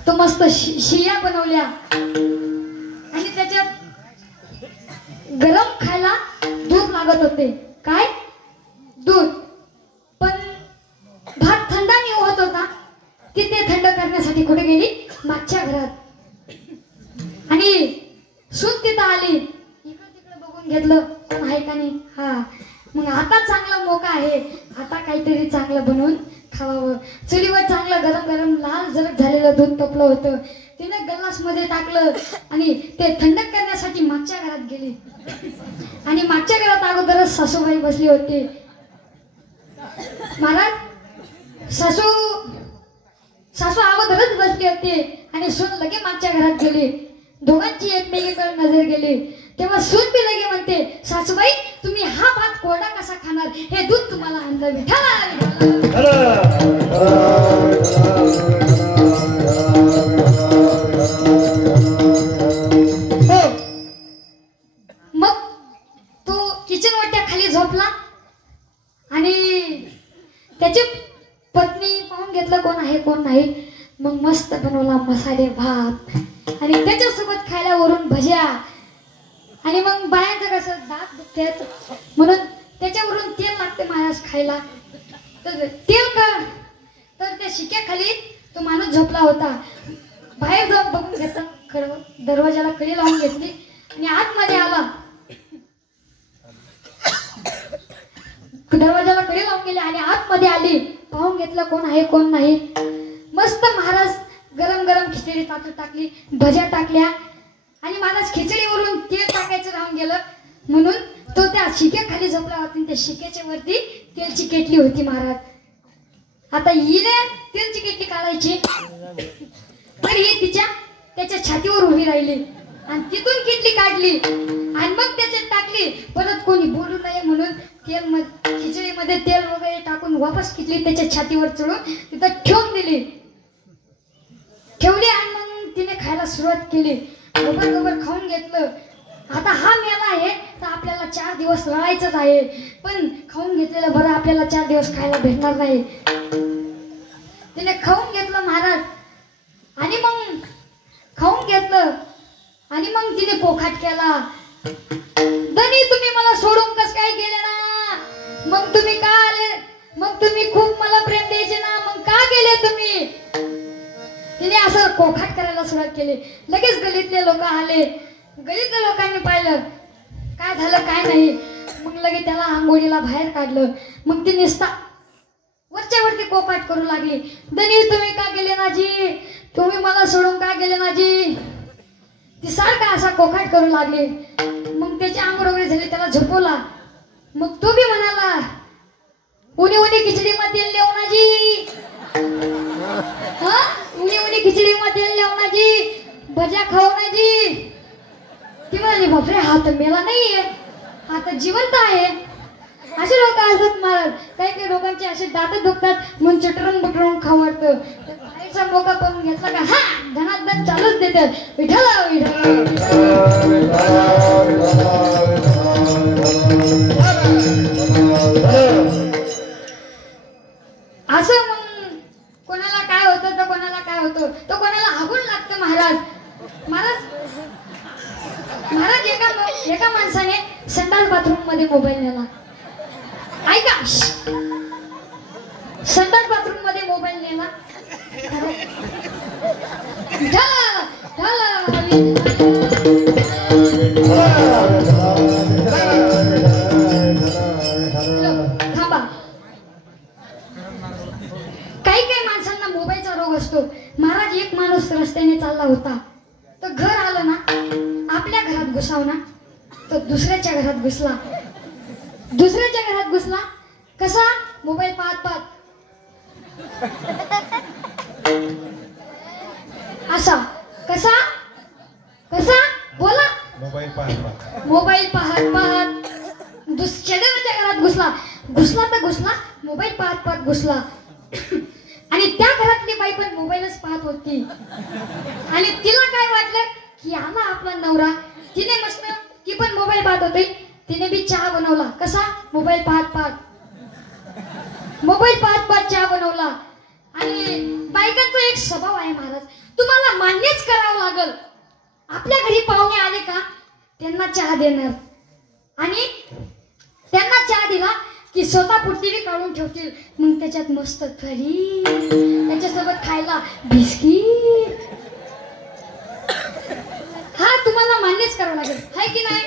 तो मस्त शिया बनवल्या आणि त्याच्यात गरम खायला दूध लागत होते. काय दूध. पण भात थंडाने होत होता. ती ते थंड करण्यासाठी कुठे गेली मागच्या घरात. आणि सून तिथं आली. इकडं तिकडं बघून घेतलं कोण आहे का नाही. हा मग आता चांगला मोका आहे. आता काहीतरी चांगलं बनवून खावावं. चुलीवर चांगलं गरम गरम लाल जरक झालेलं दूध तपलं होतं. तिने गल्लास मध्ये टाकलं आणि ते थंड करण्यासाठी मागच्या घरात गेली. आणि मागच्या घरात अगोदरच सासूबाई बसली होती. महाराज सासू अगोदरच बसली होती आणि सून लगे मागच्या घरात गेली. दोघांची एकमेकीकडे नजर गेली. तेव्हा सून बी लगे म्हणते सासूबाई तुम्ही हा भात कोरडा कसा खाणार. हे दूध तुम्हाला आणलं. विठाला मग तो किचन वाट्या खाली झोपला आणि त्याची पत्नी पाहून घेतलं कोण आहे कोण नाही. मग मस्त बनवला मसाले भात आणि त्याच्यासोबत खायला वरून भज्या. आणि मग बायांचं कसं दात दुखतात म्हणून त्याच्यावरून तेल लागते महाराज खायला. तर तेल का तर त्या शिक्याखाली तो माणूस झोपला होता. बाहेर जाऊन बघून घेतलं. दरवाजाला कडी लावून घेतली आणि आतमध्ये आला. दरवाजाला कडी लावून गेली आणि आतमध्ये आली. पाहून घेतलं कोण आहे कोण नाही. मस्त महाराज गरम गरम खिचडी टाकली. भज्या टाकल्या आणि महाराज खिचडीवरून तेल टाकायचं राहून गेलं म्हणून तो त्या शिक्याखाली झोपला होता. त्या शिक्याच्या वरती तेलची केटली होती महाराज. आता हिने तेलची केटली काढायची तर ही त्याच्या छातीवर उभी राहिली आणि तिथून केटली काढली आणि मग त्याच्यात टाकली. परत कोणी बोलू नये म्हणून खिचडीमध्ये तेल वगैरे टाकून वापस खिचली त्याच्या छातीवर चढून तिथं ठेवली आणि मग तिने खायला सुरुवात केली. गोबर खाऊन घेतलं. आता हा मेला आहे तर आपल्याला 4 दिवस रडायचंच आहे, पण खाऊन घेतलेलं बरं, आपल्याला 4 दिवस खायला भेटणार नाही. तिने खाऊन घेतलं महाराज, आणि मग खाऊन घेतलं आणि मग तिने कोखाट केला. धनी तुम्ही मला सोडून कस काय गेले ना, मग तुम्ही का आले, मग तुम्ही खूप मला प्रेम द्यायचे ना, मग का गेले तुम्ही. तिने असं कोखाट करायला सुरुवात केली. लगेच गलीतले लोक आले, गलीतल्या लोकांनी पाहिलं काय झालं काय नाही, मग लगेच त्याला आंघोळीला बाहेर काढलं. मग ती निस्ता वरच्या वरती कोपाट करू लागली. धनी तुम्ही का गेले नाजी, तुम्ही मला सोडून का गेले नाजी. ती सारखा असा कोकाट करू लागली. मग त्याची आंघोळ वगैरे झाली, त्याला झोपवला. मग तो बी म्हणाला उन्ही उन्ही खिचडी मध्ये लेवनाजी, उन्ही उन्ही खिचडी मध्ये लेवनाजी, भज्या खावनाजी. ती म्हणाली बापरे हा तर मेला नाहीये, हा तर जिवंत आहे. असे लोक असतात महाराज. काही काही लोकांचे असे दात दुखतात म्हणून चटरून बटरून खाऊ वाटतं. बाहेरचा मोका करून घेतला का हा धनाधन चालूच देतात. विठ्ठला असं मग कोणाला काय होतं तर कोणाला काय होतं, तर कोणाला आगून लागतं महाराज. महाराज महाराज एका माणसाने संडास बाथरूम मध्ये मोबाईल नेला. ऐका, संडास बाथरूम मध्ये मोबाईल नेला. थांबा, काही माणसांना मोबाईलचा रोग असतो. महाराज एक माणूस रस्त्याने चालला होता, तर घर आलं ना, आपल्या घरात घुसाव ना, तर दुसऱ्याच्या घरात घुसला. दुसऱ्याच्या घरात घुसला कसा, मोबाईल पाहत पाहत. असा कसा कसा बोला, मोबाईल पाहत मोबाईल पाहत पाहत शेजाऱ्याच्या घरात घुसला. घुसला तर घुसला, मोबाईल पाहत पाहत घुसला. आणि त्या घरातली बाई पण मोबाईलच पाहत होती. आणि तिला काय वाटलं की आला आपला नवरा. तिने मस्त, ती पण मोबाईल पाहत होती. तिने बी चहा बनवला. कसा, मोबाईल पाहत पाहत, मोबाईल पाहत पाहत चहा बनवला. आणि बायकांचा एक स्वभाव आहे महाराज, तुम्हाला मान्यच करावं लागल. आपल्या घरी पाहुणे आले का त्यांना चहा देणार, आणि त्यांना चहा दिला की स्वतः पुरती बी काढून ठेवतील. मग त्याच्यात मस्त कढी, त्याच्यासोबत खायला बिस्किट. हा तुम्हाला मान्यच करावं लागेल, हाय की नाही,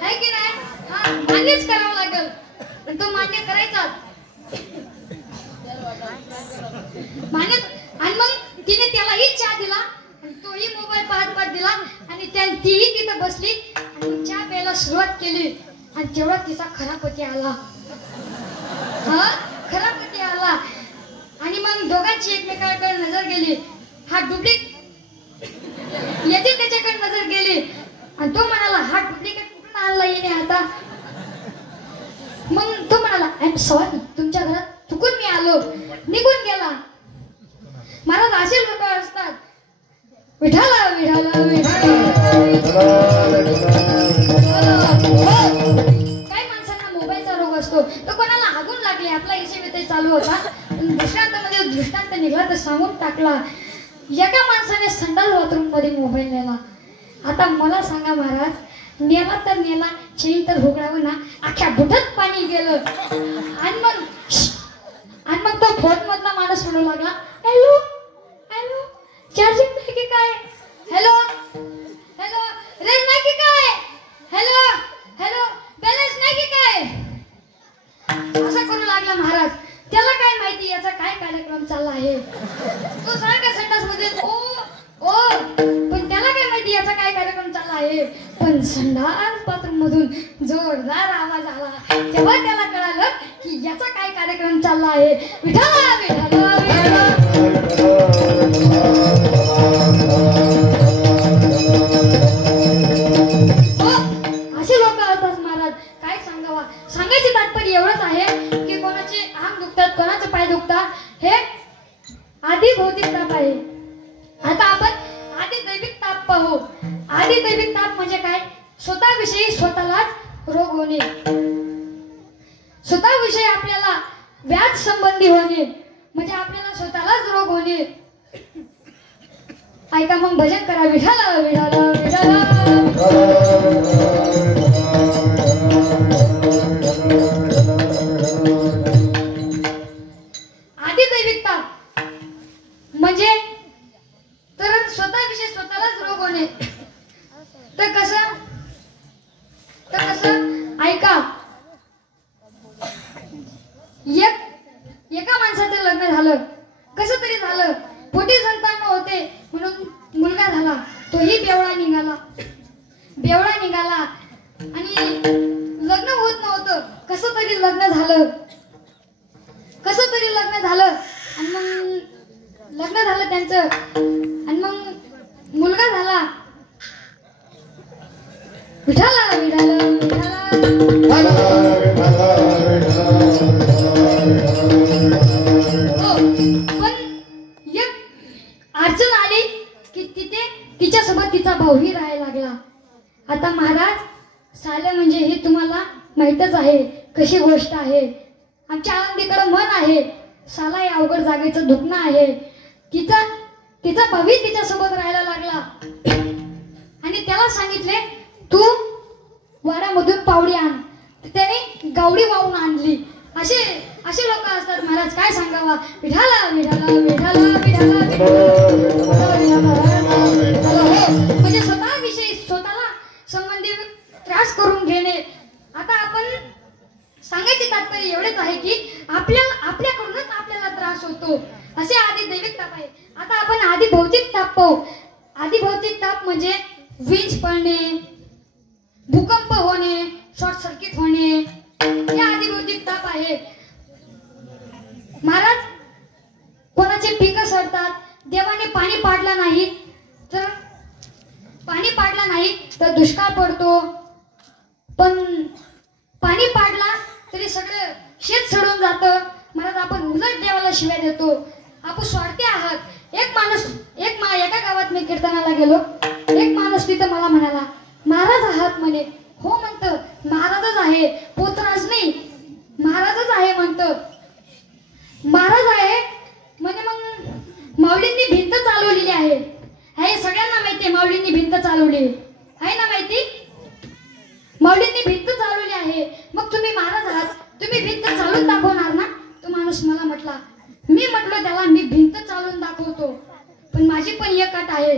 हाय की नाही. हा मान्यच करावं लागेल, तो मान्य करायचा मान्य. आणि मग तिने त्यालाही चहा दिला, आणि तोही मोबाईल पाहत पाहत दिला. आणि तीही तिथं बसली आणि चहा प्यायला सुरुवात केली. आणि तेवढा तिचा खरा पती आला. हा खरा पती आला. आणि मग दोघांची एकमेकांकडे नजर गेली. हा डुप्लिकेट, याची त्याच्याकडे नजर गेली. आणि तो म्हणाला हा डुप्लिकेट कुठून आणला येणे आता. मग तो म्हणाला आय एम सॉरी, तुमच्या घरात चुकून मी आलो, निघून गेला. महाराज असे लोक असतात. विठाला विठाला काही माणसांना मोबाईलचा रोग असतो. तो कोणाला हागून लागले. आपला इथे चालू होता, दृष्टांतामध्ये दृष्टांत निघाला तर सांगून टाकला. एका माणसाने संडास बाथरूम मध्ये मोबाईल नेला. आता मला सांगा महाराज, नेला तर नेला, चेन तर भोगळावं ना, अख्ख्या बुटात पाणी गेलं. आणि मग तो फोन मधला माणूस म्हणू लागला हॅलो हॅलो, चार्जिंग नाही की काय, हॅलो हॅलो, रेंज नाही की काय, हॅलो हॅलो, बॅलन्स नाही की काय. असं करू लागला महाराज. त्याला काय माहिती याचा काय कार्यक्रम चालला आहे. तो सारखा संडास मध्ये ओ ओ, पण त्याला काय माहिती याचा काय कार्यक्रम चालला आहे. पण संडास बाथरूम मधून जोरदार आवाज आला. तेव्हा त्याला कळालं की याचा काय कार्यक्रम चालला आहे. विठाला विठाला विठाला. असे लोक असतात महाराज. काय सांगावा, सांगायचे तात्पर्य एवढंच आहे की कोणाचे अंग दुखतात, कोणाचे पाय दुखतात, हे आधी भौतिक ताप आहे. आता आपण आधी दैविक ताप पाहू. आधी दैविक ताप म्हणजे काय, स्वतःविषयी स्वतःलाच रोग होणे, स्वतःविषयी आपल्याला व्याज संबंधी होणे म्हणजे आपल्याला स्वतःलाच रोग होणे. ऐका मग भजन करा. विठाला विठाला विठाला. आधी दैविकता म्हणजे तर स्वतःविषयी स्वतःलाच रोग होणे. तर कसं ऐका, एका माणसाचं लग्न झालं, कसं तरी झालं, पोटी संतान होते म्हणून मुलगा झाला, तोही बेवळा निघाला आणि लग्न होत नव्हतं, कसं तरी लग्न झालं आणि मग लग्न झालं त्यांचं आणि मग मुलगा झाला. विठाला विठाला विठाला. पण एक अडचण आली की तिथे तिच्यासोबत तिचा भाऊही राहायला लागला. आता महाराज साले म्हणजे हे तुम्हाला माहीतच आहे कशी गोष्ट आहे. आमच्या आनंदीकडे मन आहे, साला या अवघड जागेचं दुखणं आहे. तिचा भाऊही तिच्यासोबत राहायला लागला आणि त्याला सांगितले तू वाड्यामधून पावडी आण. त्याने गावडी वाहून आणली. असे लोक असतात महाराज, काय सांगावा. विठाला विठाला विठाला विठाला. म्हणजे स्वतःविषयी स्वतःला संबंधी त्रास करून घेणे. आता आपण सांगायचे तात्पर्य एवढेच आहे की आपल्याकडूनच आपल्याला त्रास होतो. असे आधी दैविक ताप आहे. आता आपण आधी भौतिक ताप पाहू. आधी भौतिक ताप म्हणजे वीज पडणे, भूकंप होणे, शॉर्ट सर्किट होणे, या आधी भौतिक ताप आहे. महाराज कोणाचे पीक सडतात, देवाने पाणी पाडलं नाही तर दुष्काळ पडतो. पण पाणी पाडला तरी सगळं शेत सडून जातं. महाराज आपण उलट देवाला शिव्या देतो. आपण स्वार्थी आहात. एका गावात मी कीर्तनाला गेलो. एक माणूस तिथं मला म्हणाला महाराज आहात म्हणे. हो म्हणतं, महाराजच आहे, पोतराज नाही, महाराजच आहे म्हणतं. महाराज आहे म्हणे. मग माऊलींनी भिंत चालवलेली आहे. हे सगळ्यांना माहिती आहे, माऊलींनी भिंत चालवली आहे ना, माहिती. माऊलींनी भिंत चालवली आहे. मग तुम्ही महाराज आहात, तुम्ही भिंत चालून दाखवणार ना. तो माणूस मला म्हटला, मी म्हटलो त्याला मी भिंत चालून दाखवतो, पण माझी पण एक अट आहे.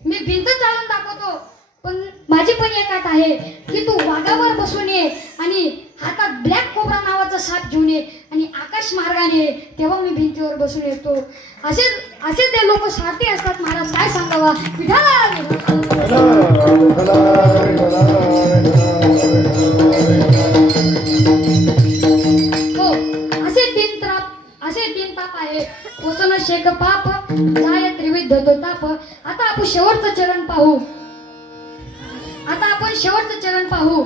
मी भिंत चालून दाखवतो पण माझी पण एक अट आहे की तू वाघावर बसून ये आणि हातात ब्लॅक कोबरा नावाचा साप घेऊन ये आणि आकाश मार्गाने ये, तेव्हा मी भिंतीवर बसून येतो. असे ते लोक स्वार्थी असतात महाराज, काय सांगावा. हो, असे तीन ताप आहे. वसन शेक पाप जाय त्रिविध तो ताप. आता आपण शेवटचं चरण पाहू.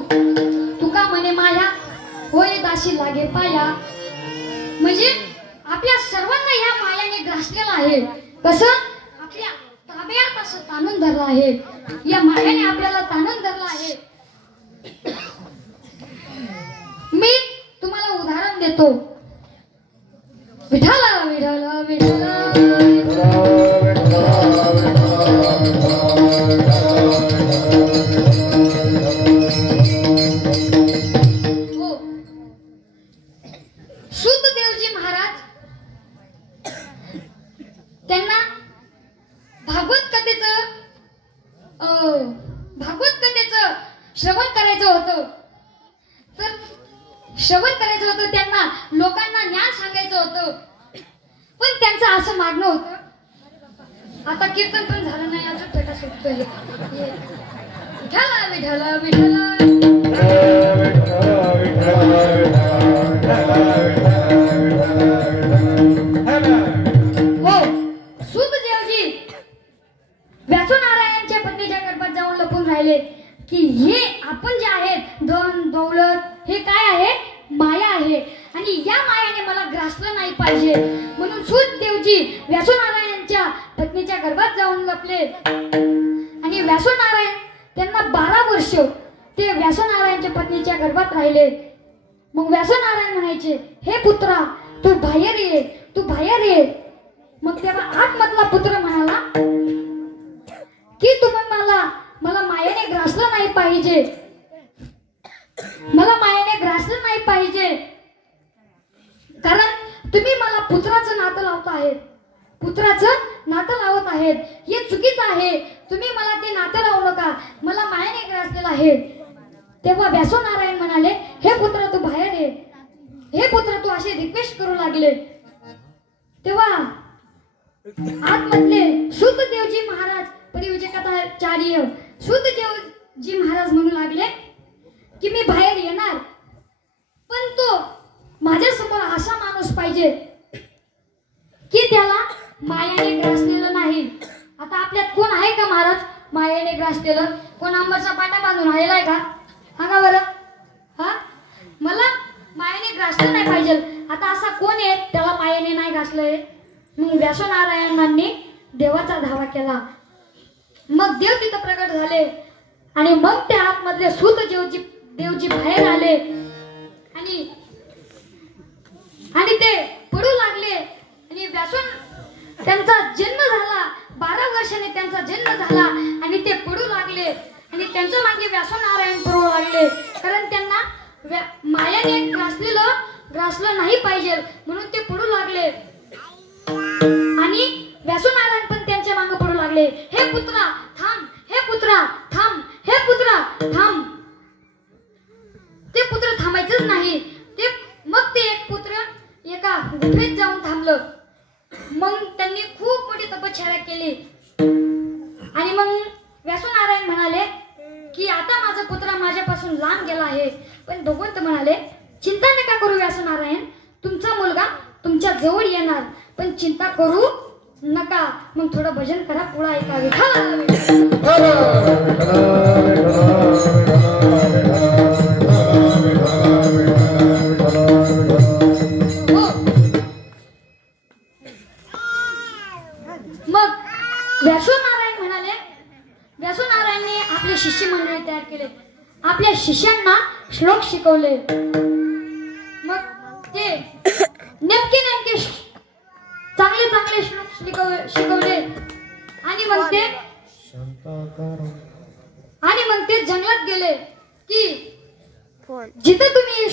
तुका म्हणे माया होय दाशी लागे पाया. म्हणजे आपल्या सर्वांना ह्या मायाने ग्रासलेला आहे. कसं आपल्या ताब्यात असं ताणून धरलं आहे. या मायाने आपल्याला ताणून धरलं आहे. मी तुम्हाला उदाहरण देतो. विठाला विठाला विठाला. सुतदेवजी महाराज त्यांना भागवत कथेचं श्रवण करायचं होतं. त्यांना लोकांना ज्ञान सांगायचं होतं. पण त्यांचं असं मागणं होतं. आता कीर्तन पण झालं नाही, अजून फेटा सुटतोय. विठाला विठाला विठाला. हो, सुतदेवजी व्यासनारायणच्या पत्नीच्या गर्भात जाऊन लपून राहिले की हे आपण जे आहेत धन दौलत हे काय आहे, माया आहे आणि या मायाने मला ग्रासलं नाही पाहिजे. म्हणून सुतदेवजी व्यासनारायणच्या पत्नीच्या गर्भात जाऊन लपले आणि त्यांना 12 वर्ष ते व्यासनारायणच्या पत्नीच्या गर्भात राहिले. मग व्यासनारायण म्हणायचे, हे पुत्रा तू बाहेर ये, तू बाहेर ये. मग तेव्हा आतमधला पुत्र म्हणाला की तुम्ही मला मायेने ग्रासलं नाही पाहिजे, मला मायेने ग्रासलं नाही पाहिजे, कारण तुम्ही मला पुत्राचं नातं लावत आहेत, पुत्राचं नातं लावत आहेत, हे चुकीचं आहे. तुम्ही मला ते नातं लावू नका, मला मायेने ग्रासलेलं आहे. तेव्हा व्यासनारायण म्हणाले, हे पुत्र तू बाहेर ये, हे पुत्र तू असे रिक्वेस्ट करू लागले. तेव्हा आतमधले सुतदेवजी महाराज परिविजकाचार्य सुतदेवजी महाराज म्हणू लागले की मी बाहेर येणार, पण तो माझ्या समोर असा माणूस पाहिजे की त्याला मायाने ग्रासलेलं नाही. आता आपल्यात कोण आहे का महाराज मायाने ग्रासलेलं? कोण अंबरचा पाटा बांधून राहिलाय का? सांगा बरं. हा, मला मायाने ग्रासलं नाही पाहिजे. आता असा कोण आहे त्याला मायाने नाही ग्रासलंय? मग व्यासनारायणांनी देवाचा धावा केला. मग देव तिथं प्रकट झाले आणि मग त्या आतमधले देवजी बाहेर आले आणि ते पडू लागले. आणि त्यांचा जन्म झाला. 12 वर्षांनी त्यांचा जन्म झाला आणि ते पडू लागले आणि त्यांच्या मागे व्यासनारायण पडू लागले, कारण त्यांना मायाने ग्रासलं नाही पाहिजे म्हणून ते पडू लागले. आणि व्यासनारायण पण त्यांच्या मागे पडू लागले, हे पुत्रा थांब, हे पुत्रा थांब, हे पुत्रा थांब. ते पुत्र थांबायचंच नाही. मग ते एक पुत्र एका गुफेत जाऊन थांबलं. मग त्यांनी खूप मोठी तपश्चर्या केली आणि मग व्यासनारायण म्हणाले की आता माझा पुत्र माझ्यापासून लांब गेला आहे. पण भगवंत म्हणाले, चिंता नका करू व्यासनारायण, तुमचा मुलगा तुमच्या जवळ येणार, पण चिंता करू नका. मग थोडं भजन करा, पुढे ऐका. मग व्यासनारायणने आपले शिष्य मंडळी तयार केले, आपल्या शिष्यांना श्लोक शिकवले. मग ते नेमके चांगले श्लोक शिकवले आणि मग ते जंगलात गेले की जिथे तुम्ही